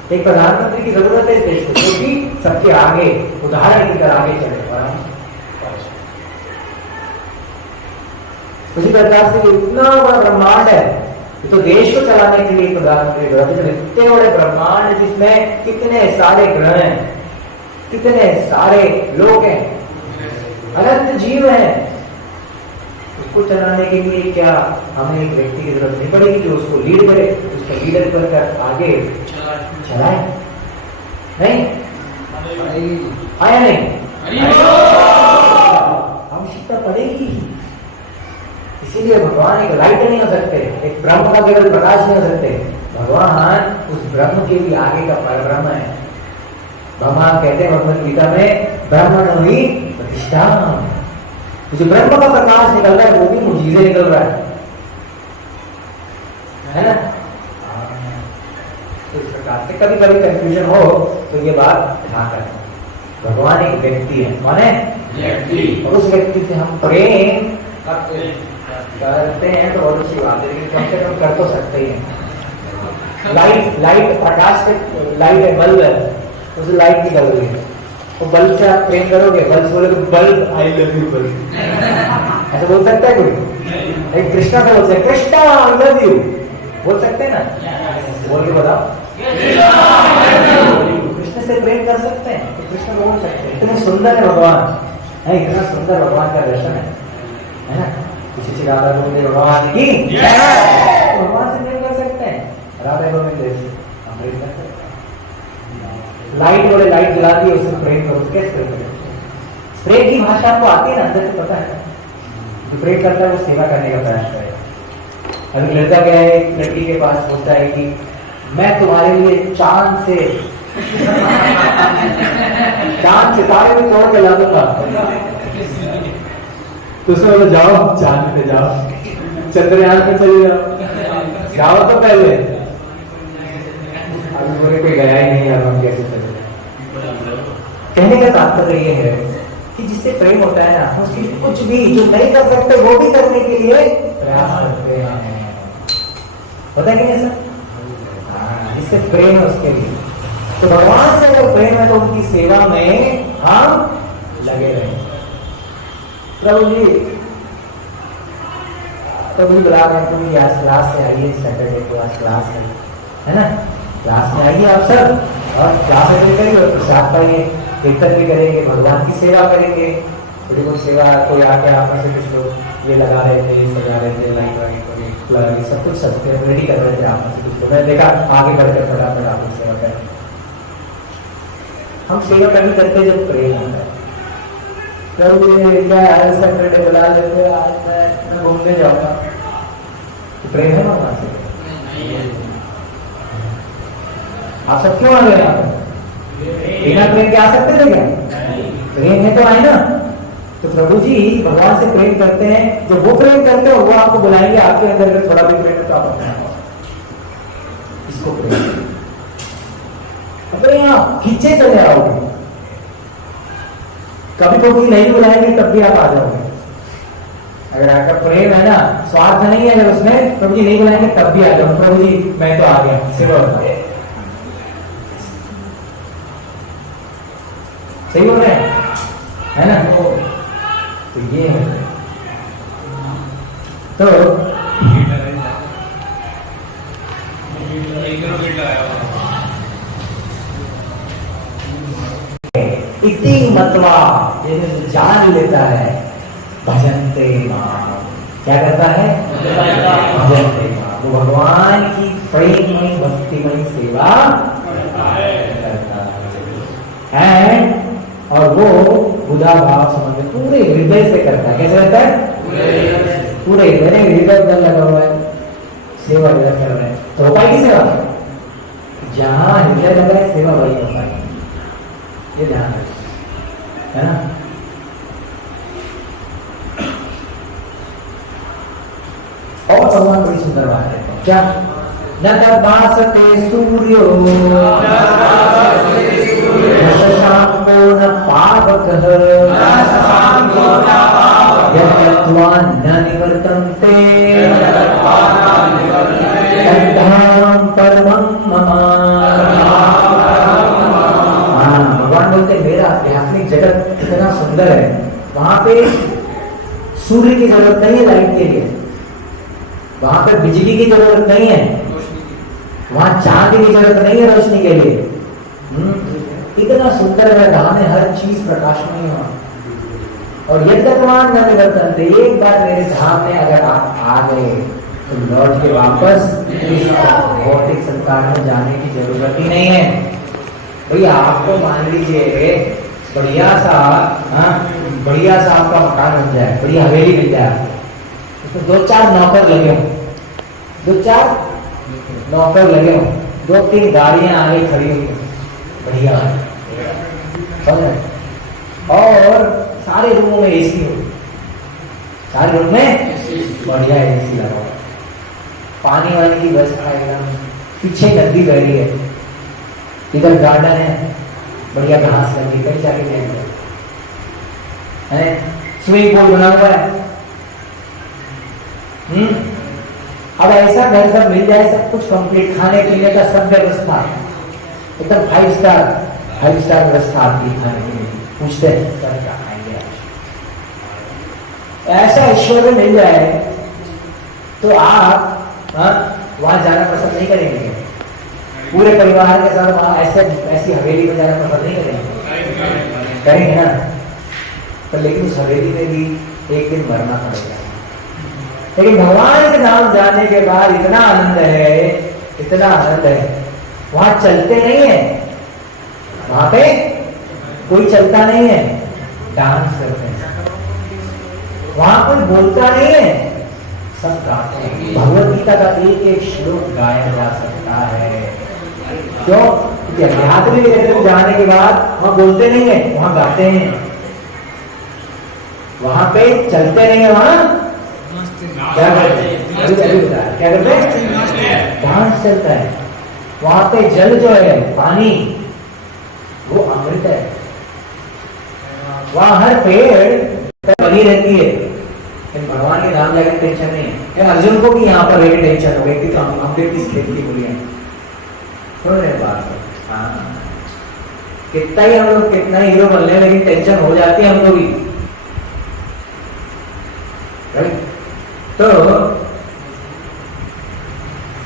एक प्रधानमंत्री की जरूरत है इस देश को, क्योंकि सबके आगे उदाहरण की तरह आगे चले। और हम उसी प्रकार से इतना बड़ा ब्रह्मांड है, तो देश को चलाने के लिए प्रधानमंत्री जरूरत है। इतने बड़े ब्रह्मांड जिसमें कितने सारे ग्रह हैं, कितने सारे लोग हैं, अनंत जीव हैं, उसको चलाने के लिए क्या हमें एक व्यक्ति की जरूरत नहीं पड़ेगी जो उसको लीड करे, उसको लीडर बनकर आगे चलाए? नहीं आया नहीं, आवश्यकता पड़ेगी। इसीलिए भगवान एक लाइट नहीं हो सकते, एक ब्रह्म का केवल प्रकाश नहीं हो सकते। भगवान उस ब्रह्म के भी आगे का परब्रह्म है। भगवान कहते हैं भगवत गीता में, ब्रह्मणो हि प्रतिष्ठा। जो ब्रह्म का प्रकाश निकल रहा है वो भी मुझीजे निकल रहा है ना। तो इस प्रकार से कभी कभी कंफ्यूजन हो तो ये बात ध्यान रखें, भगवान एक व्यक्ति है। कौन है? व्यक्ति। और उस व्यक्ति से हम प्रेम करते हैं तो बहुत अच्छी बात है, लेकिन कम से कम कर तो सकते ही हैं। लाइट प्रकाश से, लाइट है, बल्ब है, उस लाइट की जल रही है, तो बल्ब से आप प्रेम करोगे, बल्ब से बोलोगे bulb I love you bulb, ऐसा बोल सकता है कोई? एक कृष्णा से बोल सकते, कृष्णा आई लव यू बोल सकते हैं ना? बोल के बताओ, कृष्ण से प्रेम कर सकते हैं तो कृष्ण बोल सकते हैं। इतने सुंदर है भगवान, इतना सुंदर भगवान का दर्शन है ना। किसी से राधा गोविंद भगवान की भगवान से प्रेम कर सकते हैं, राधा गोविंद से हम प्रेम कर सकते हैं। लाइट बोले, लाइट जलाती है, उससे प्रेम करो, कैसे प्रेम करोगे? प्रेम की भाषा आपको आती है ना, अंदर से पता है। जो प्रेम करता है वो सेवा करने का प्रयास करेगा। अभी लड़का गया है एक लड़की के पास, बोलता है कि मैं तुम्हारे लिए चांद से सितारे भी तोड़ के ला दूंगा। तो उसने बोला जाओ चांद पे जाओ, चंद्रयान पे चले जाओ तो पहले। अभी बोले कोई गया ही नहीं, अब हम कैसे चले? कहने का तात्पर्य ये है कि जिससे प्रेम होता है ना, उसकी कुछ भी जो नहीं कर सकते वो भी करने के लिए प्रयास करते हैं। होता है कि नहीं सर? जिससे प्रेम है उसके लिए, तो भगवान से अगर प्रेम है तो उनकी सेवा में हम लगे रहे। प्रभु जी बुला रहे हैं, तुम आज क्लास से आइए, सैटरडे को आज क्लास है ना, क्लास में आइए आप सब, और क्लास अटेंड करिए और प्रसाद पाइए, कीर्तन भी करेंगे, भगवान की सेवा करेंगे। थोड़ी बहुत सेवा, कोई आके आप में से कुछ लोग ये लगा रहे थे, सजा रहे थे, लाइट वाइट सब कुछ सब रेडी कर रहे थे आप में से कुछ, मैं देखा आगे बढ़कर फटाफट आप सेवा करें। हम सेवा कभी करते जब प्रेम होता है। प्रभु सैटरडे बुला लेते, आज मैं घूमने जाऊंगा, तो प्रेम है भगवान से? आप सब क्यों आ गए यहाँ पर? बिना प्रेम के आ सकते थे क्या? प्रेम है तो आए ना। तो प्रभु जी भगवान से प्रेम करते हैं, जब वो प्रेम करते हैं वो आपको बुलाएंगे, आपके अंदर अगर थोड़ा भी प्रेम है तो आप अपना इसको प्रेम, अपने आप खींचे चले आओगे। कभी प्रभु जी नहीं बुलाएंगे तब भी आप आ जाओगे। अगर आपका प्रेम है ना, स्वार्थ नहीं है, अगर उसमें प्रभु जी नहीं बुलाएंगे तब भी आ जाओ, प्रभु जी मैं तो आ गया, सेवा होता। सही बोल रहे है ना? तो ये है। तो इति मतवा, ये जान लेता है, भजनते मां, क्या करता है? भजनते मां, वो भगवान की प्रेममयी भक्तिमयी सेवा करता है, और वो बुधा भाव समझ पूरे हृदय से करता है। कैसे करता है? पूरे हृदय पर लगा हुआ है, सेवा कर रहे हैं, तो हो पाएगी सेवा? जहां हृदय लगा है सेवा वही हो पाएगी, ये ध्यान है ना। और भगवान बड़ी सुंदर बात है, क्या? न तद्भासते सूर्यो शशांको न पावकः यद्गत्वा न निवर्तन्ते तद्धामं परमं मम। पे सूर्य की जरूरत नहीं है लाइट के लिए, वहां पे बिजली की जरूरत नहीं है, वहां चांद की जरूरत नहीं है रोशनी के लिए। इतना सुंदर है धाम में, हर चीज प्रकाशमय है। और यद्यपमान न निवर्तन्ते, एक बार मेरे धाम में अगर आप आ गए तो लौट के वापस इस भौतिक संसार में जाने की जरूरत ही नहीं है। भैया आपको मान लीजिए बढ़िया सा आपका मकान बन जाए, बढ़िया हवेली मिल जाए, उसमें 2-4 नौकर लगे हों, 2-4 नौकर लगे हों, 2-3 गाड़ियां आगे खड़ी हुई, बढ़िया है, और सारे रूमों में एसी हो, सारे रूम में बढ़िया एसी लगा, पानी वाले की व्यवस्था एकदम, पीछे नदी बह रही है, इधर गार्डन है, बढ़िया घास लगी, कहीं जाके खेल है, स्विमिंग पूल बना हुआ है। अब ऐसा घर सब मिल जाए, सब कुछ कंप्लीट, खाने पीने का सब व्यवस्था एकदम 5 स्टार व्यवस्था आपकी खाने के लिए। पूछते हैं सर क्या खाएंगे आज? ऐसा ऐश्वर्य मिल जाए तो आप वहां जाना पसंद नहीं करेंगे? पूरे परिवार के साथ वहां ऐसी हवेली में जाना पसंद नहीं करेंगे? करेंगे ना? पर लेकिन उस हवेली में भी एक दिन मरना पड़ेगा। लेकिन भगवान के नाम जाने के बाद इतना आनंद है, इतना आनंद है, वहां चलते नहीं है, वहां पे कोई चलता नहीं है, डांस करते हैं, वहां कोई बोलता नहीं है, सब गाते हैं। भगवत गीता का एक श्लोक गाया जा सकता है। क्यों? अध्यात्म में जाने के बाद वहां बोलते नहीं है, वहां गाते हैं, वहां पे चलते नहीं है, वहां क्या करते हैं? क्या करते हैं? डांस चलता है। वहां पे जल जो है, पानी, वो अमृत है। वहां हर पेड़ बनी रहती है, लेकिन भगवान के नाम लेकर टेंशन नहीं है। अर्जुन को भी यहाँ पर रहकर टेंशन हो गई कि अमृत किस खेत की बोलिए, सुन रहे बात? कितना ही हम लोग कितना हीरो बन ले, लेकिन टेंशन हो जाती है हमको भी, राइट? तो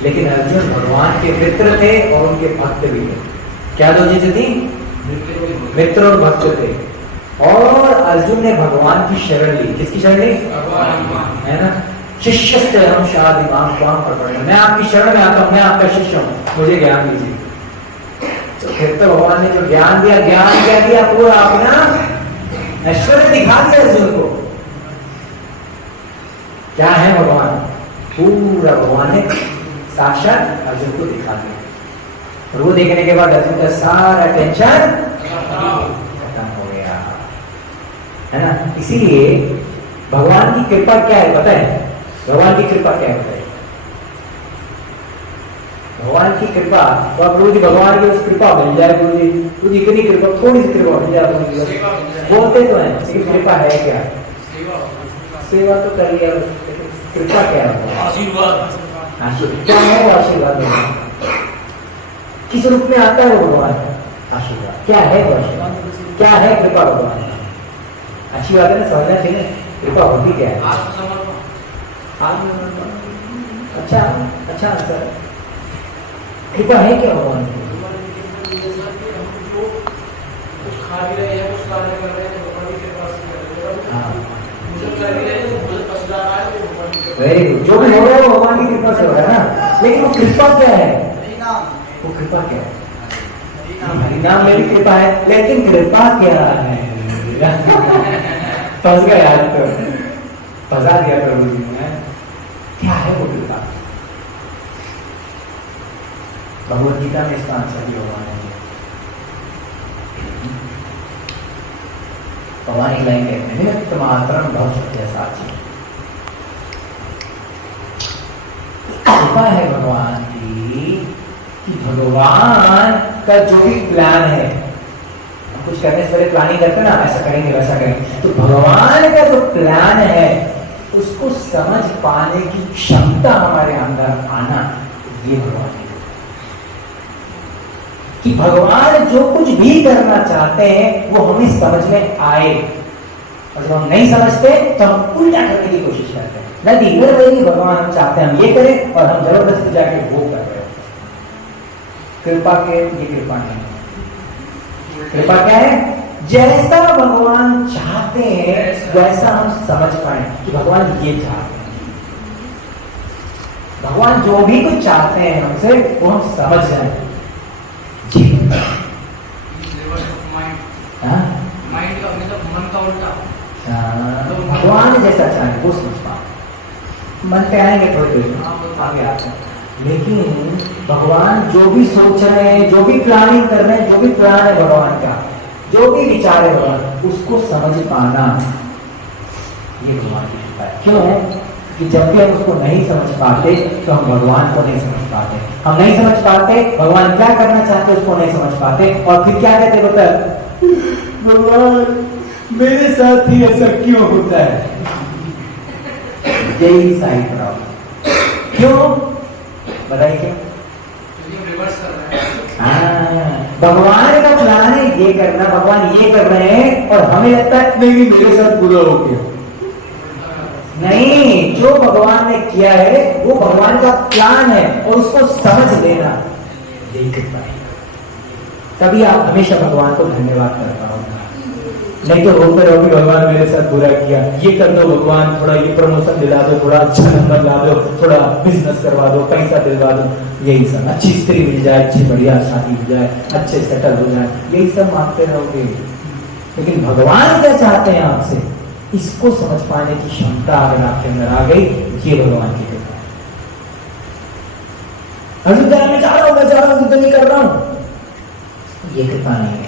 लेकिन अर्जुन भगवान के मित्र थे और उनके भक्त भी थे। क्या दो चीजें थी? मित्र और भक्त थे। और अर्जुन ने भगवान की शरण ली। किसकी शरण ली? है ना? शिष्य से हम शादी मैं आपकी शरण में आता हूं, मैं आपका शिष्य हूं, मुझे ज्ञान दीजिए। तो फिर तो भगवान ने जो ज्ञान दिया, ज्ञान क्या दिया? पूरा अपना ऐश्वर्य दिखा दिया अर्जुन को। क्या है भगवान? पूरा भगवान ने साक्षात अर्जुन को दिखा दिया। और वो देखने के बाद अर्जुन का सारा टेंशन खत्म हो गया, है ना? इसीलिए भगवान की कृपा क्या है पता है? भगवान की कृपा क्या है? भगवान की कृपा तो आप रोज भगवान की उस कृपा मिल जाए, गुरु जी इतनी कृपा, थोड़ी सी कृपा मिल जाए, बोलते तो हैं लेकिन कृपा है क्या? सेवा तो कर लिया, कृपा क्या है? आशीर्वाद। क्या है वो आशीर्वाद? किस रूप में आता है वो भगवान? आशीर्वाद। क्या है वो आशीर्वाद? क्या है कृपा? भगवान अच्छी बात है ना, समझना चाहिए। कृपा होती क्या है? अच्छा आंसर। कृपा है क्या भगवान की? Very good. जो भी हो रहा है वो भगवान की कृपा से हो रहा है ना। लेकिन वो कृपा क्या है? वो कृपा क्या है? हरिनाम में भी कृपा है, लेकिन कृपा क्या है? फंस गया यार, तो फंसा दिया प्रभु जी ने। क्या है वो कृपा? भगवद गीता में इसका आंसर भी भगवान है। भगवान एक लाइन कहते हैं, निमित्त मात्रम भव सत्य साची। कृपा है भगवान की कि भगवान का जो भी प्लान है, हम कुछ करने से पहले प्लानिंग करते ना, ऐसा करेंगे वैसा करेंगे, तो भगवान का जो प्लान है उसको समझ पाने की क्षमता हमारे अंदर आना, ये भगवान है। कि भगवान जो कुछ भी करना चाहते हैं वो हमें समझ में आए, और जब हम नहीं समझते तो हम उल्टा करने की कोशिश करते हैं। नहीं नहीं भगवान हम चाहते हैं हम ये करें और हम जबरदस्ती जाके वो कर रहे हैं। कृपा के ये कृपा नहीं। कृपा क्या है? जैसा भगवान चाहते हैं वैसा हम समझ पाए कि भगवान ये चाहते हैं। भगवान जो भी कुछ चाहते हैं हमसे वो हम समझ जाए। जी माइंड का मतलब मन का उल्टा। भगवान जैसा चाहे वो समझ पाओ। मन पे आएंगे थोड़ी देर आगे आते हैं, लेकिन भगवान जो भी सोच रहे हैं, जो भी प्लानिंग कर रहे हैं, जो भी प्लान है भगवान का, जो भी विचार है भगवान, उसको समझ पाना ये भगवान की कृपा है। क्यों? कि जब भी हम उसको नहीं समझ पाते तो हम भगवान को नहीं समझ पाते। हम नहीं समझ पाते भगवान क्या करना चाहते उसको नहीं समझ पाते, और फिर क्या कहते बता, भगवान मेरे साथ ही ऐसा क्यों होता है? यही सारी प्रॉब्लम। क्यों बताइए? क्या भगवान का प्लान है ये करना, भगवान ये कर रहे हैं और हमें लगता है नहीं मेरे साथ बुरा हो गया। नहीं, जो भगवान ने किया है वो भगवान का प्लान है और उसको समझ लेना यही कृपा है। तभी आप हमेशा भगवान को धन्यवाद कर पाओगे। नहीं तो रोते रहोगे भगवान मेरे साथ बुरा किया, ये कर दो भगवान, थोड़ा ये प्रमोशन दिला दो, थोड़ा अच्छा नंबर ला दो, थोड़ा बिजनेस करवा दो, पैसा दिलवा दो, यही सब, अच्छी स्त्री मिल जाए, अच्छी बढ़िया शादी हो जाए, अच्छे सेटल हो जाए, यही सब मांगते रहोगे। लेकिन भगवान क्या चाहते हैं आपसे, इसको समझ पाने की क्षमता अगर आपके अंदर आ गई, ये भगवान की कृपा है। अयोध्या में जा रहा हूं, मैं जा रहा हूं, युद्ध नहीं कर रहा हूं, ये कृपा नहीं है।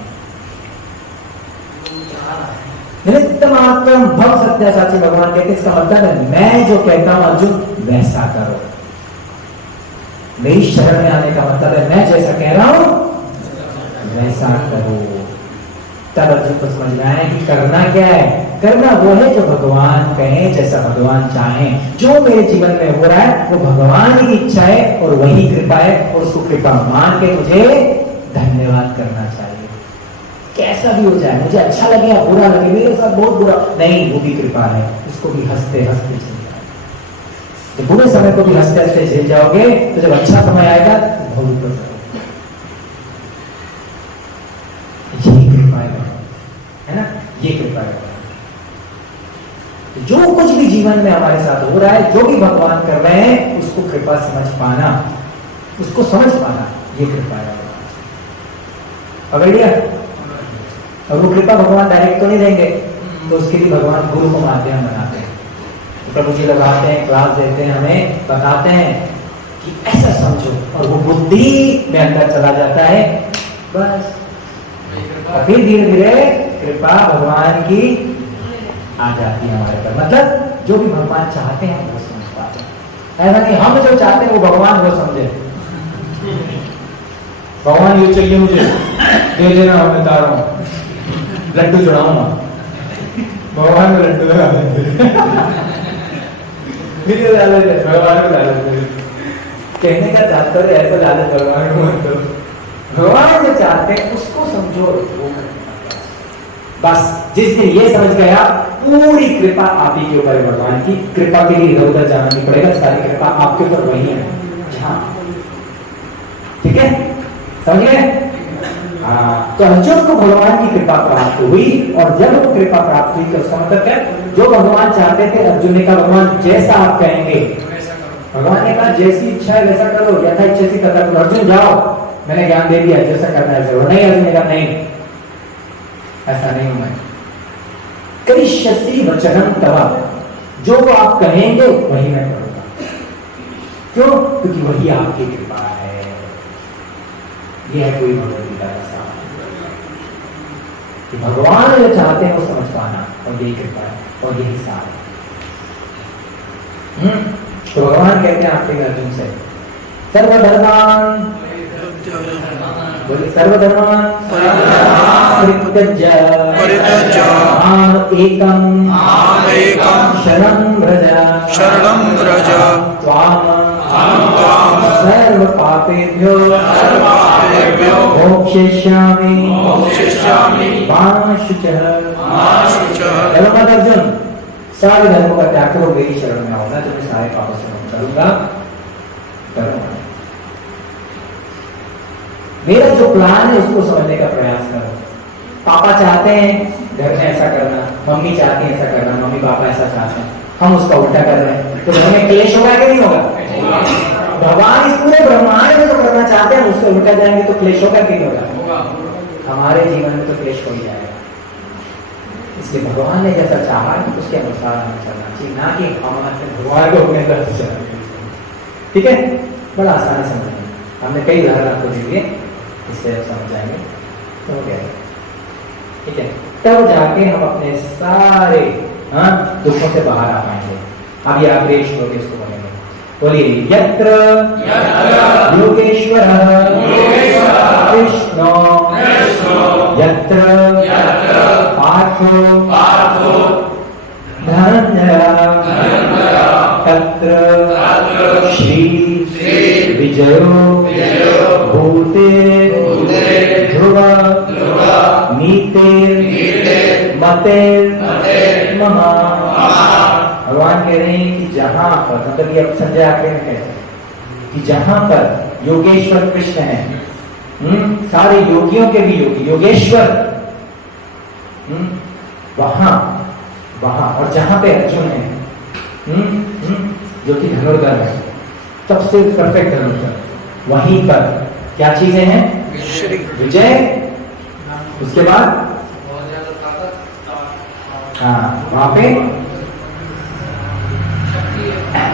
निमित्तमात्रम भव सत्यासाची भगवान कहते, इसका मतलब है मैं जो कहता हूं अर्जुन वैसा करो। मेरी शरण में आने का मतलब है मैं जैसा कह रहा हूं वैसा करो। तब अर्जुन को समझ में आया कि करना क्या है। करना वो है जो भगवान कहें, जैसा भगवान चाहें। जो मेरे जीवन में हो रहा है वो भगवान की इच्छा है और वही कृपा है, और उसको कृपा मान के मुझे धन्यवाद करना चाहिए। कैसा भी हो जाए, मुझे अच्छा लगे या बुरा लगे, मेरे साथ बहुत बुरा नहीं, वो भी कृपा है, उसको भी हंसते हंसते झेल जाओगे। जब बुरे समय को भी हंसते हंसते झेल जाओगे तो जब अच्छा समय आएगा तो बहुत ऊपर यही कृपा है ना, ये कृपा है। जो कुछ भी जीवन में हमारे साथ हो रहा है, जो भी भगवान कर रहे हैं, उसको कृपा समझ पाना, उसको समझ पाना, ये कृपा है। पकड़ लिया? और वो कृपा भगवान डायरेक्ट तो नहीं देंगे, तो उसके लिए भगवान गुरु को माध्यम बनाते हैं। तो प्रभु जी लोग आते हैं, क्लास देते हैं, हमें बताते हैं कि ऐसा समझो, और वो बुद्धि में अंदर चला जाता है, बस। और फिर धीरे धीरे कृपा भगवान की आ जाती है हमारे पर। मतलब जो भी भगवान चाहते हैं वो समझ पाते हैं। ऐसा नहीं हम जो चाहते हैं वो भगवान वो समझे। भगवान ये चाहिए मुझे, दे देना, मैं बता रहा हूँ, लड्डू चढ़ाऊंगा, भगवान में लड्डू लगा देंगे। भगवान को लालच कहने का तात्पर्य ऐसा लालच भगवान को मत करो। भगवान जो चाहते हैं उसको समझो, वो बस। जिस दिन ये समझ गया, पूरी कृपा आप ही के ऊपर है। भगवान की कृपा के लिए इधर उधर जाना नहीं पड़ेगा, सारी कृपा आपके ऊपर वही है। ठीक है, समझ गए? हाँ, तो अर्जुन को भगवान की कृपा प्राप्त हुई, और जब वो कृपा प्राप्त हुई तो उसका मतलब क्या? जो भगवान चाहते थे, अर्जुन ने कहा भगवान जैसा आप कहेंगे, भगवान ने कहा जैसी इच्छा है वैसा करो, यथा इच्छा से कथा करो। अर्जुन जाओ, मैंने ज्ञान दे दिया, जैसा करना है करो। नहीं, अर्जुन ने कहा नहीं, ऐसा नहीं हूं मैं। करिष्यसि वचनं तव, जो आप कहेंगे वही मैं करूंगा। क्यों? क्योंकि वही आपकी कृपा है। यह है कोई भगवद्गीता का सार कि भगवान जो चाहते हैं वो समझ पाना, और यही कृपा है, और यही सार है। तो भगवान कहते हैं आपके अर्जुन से, सर्वधर्मान सर्वधर्मान परित्यज्य माम एकम शरणं व्रज त्वाम सर्व पापेभ्यो मोक्षयिष्यामि मा शुचः चलो मत अर्जुन, सारे धर्मों का त्याग करो, मेरी शरण में आओ, मैं तुम्हें सारे पापों से मुक्त करूंगा। करो, मेरा जो प्लान है उसको समझने का प्रयास करो। पापा चाहते हैं घर में ऐसा करना, मम्मी चाहती है ऐसा करना, मम्मी पापा ऐसा चाहते हैं, हम उसका उल्टा कर रहे हैं, तो घर में क्लेश होगा कि नहीं होगा? भगवान इस पूरे ब्रह्मांड में जो करना चाहते हैं उसके उल्टा जाएंगे तो क्लेश होगा कि नहीं होगा? हमारे जीवन में तो क्लेश हो ही जाएगा। इसलिए भगवान ने जैसा चाहा उसके अनुसार हमें चलना चाहिए, ना कि हमारे भगवान को अपने तरफ से चलना। ठीक है, बड़ा आसान समझेंगे, हमने कई उदाहरण आपको दिए, इससे समझ जाएंगे तो हो गया। ठीक है, तब जाके हम अपने सारे दुखों से बाहर आ पाएंगे। अब ये आखिरी श्लोक इसको बोलेंगे, बोलिए यत्र योगेश्वर कृष्ण यत्र पार्थो धनंजय तत्र श्री विजयो भूते ध्रुव नीते मते महा। भगवान कह रहे हैं कि जहां पर, मतलब ये संजय आखिरी में कहते हैं कि जहां पर योगेश्वर कृष्ण है, सारे योगियों के भी योगी योगेश्वर, वहां और जहां पे अर्जुन है, जो कि धनुर्धर है, सबसे परफेक्ट धनुर्धर, वहीं पर क्या चीजें हैं? विजय, उसके बाद वहां पे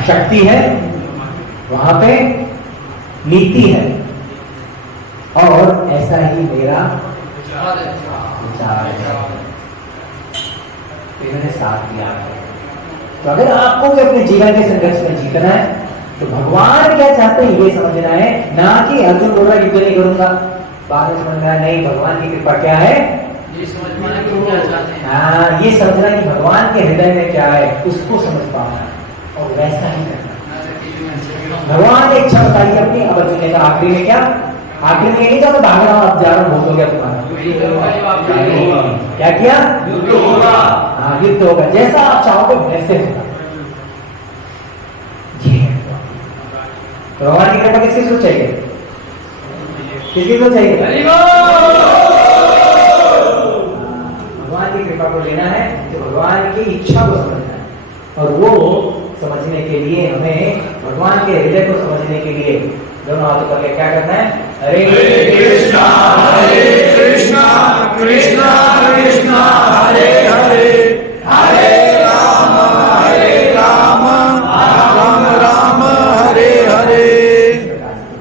शक्ति है, वहां पे नीति है, और ऐसा ही मेरा विचार है। इन्होंने साथ दिया। तो अगर आपको भी अपने जीवन के संघर्ष में जीतना है तो भगवान क्या चाहते हैं ये समझना है, ना कि अर्जुन बोल रहा युद्ध नहीं करूंगा, बाद में समझना है नहीं भगवान की कृपा क्या है, ये समझना है कि क्या चाहते हैं। हाँ, ये समझना कि भगवान के हृदय में क्या है उसको समझ पाना और वैसा ही करना। भगवान ने इच्छा बताई अपनी, अब अर्जुन ने कहा आखिरी में क्या, आखिर में नहीं जाओ भाग रहा हूं, अब जा रहा हूं, बहुत हो गया तुम्हारा, क्या किया? युद्ध होगा। हाँ, युद्ध होगा, जैसा आप चाहोगे वैसे होगा। तो भगवान की कृपा किसकी सोच चाहिए? किसकी सोच चाहिए? भगवान की कृपा को लेना है तो भगवान की इच्छा को समझना है, और वो समझने के लिए हमें भगवान के हृदय को समझने के लिए दोनों हाथों करके क्या करना है? हरे कृष्णा कृष्णा कृष्णा हरे हरे, हरे राम राम राम हरे हरे।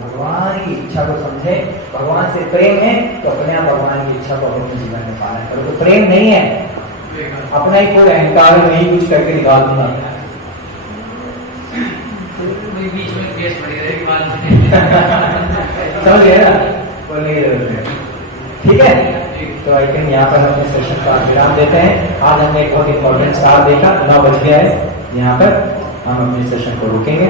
भगवान की इच्छा को समझे, भगवान से प्रेम है तो अपने आप भगवान की इच्छा को अपने जीवन में पालन करो। तो प्रेम नहीं है अपना ही कोई अहंकार नहीं कुछ करके निकाल दूंगा, बीच में केस पड़ी रहेगी बाद में। समझ गए ना? वो नहीं रहते। ठीक है, तो आई थिंक यहाँ पर हम अपने सेशन का विराम देते हैं। आज हमने एक बहुत इंपॉर्टेंट सार देखा, 9 बज गया है, यहाँ पर हम अपने सेशन को रोकेंगे।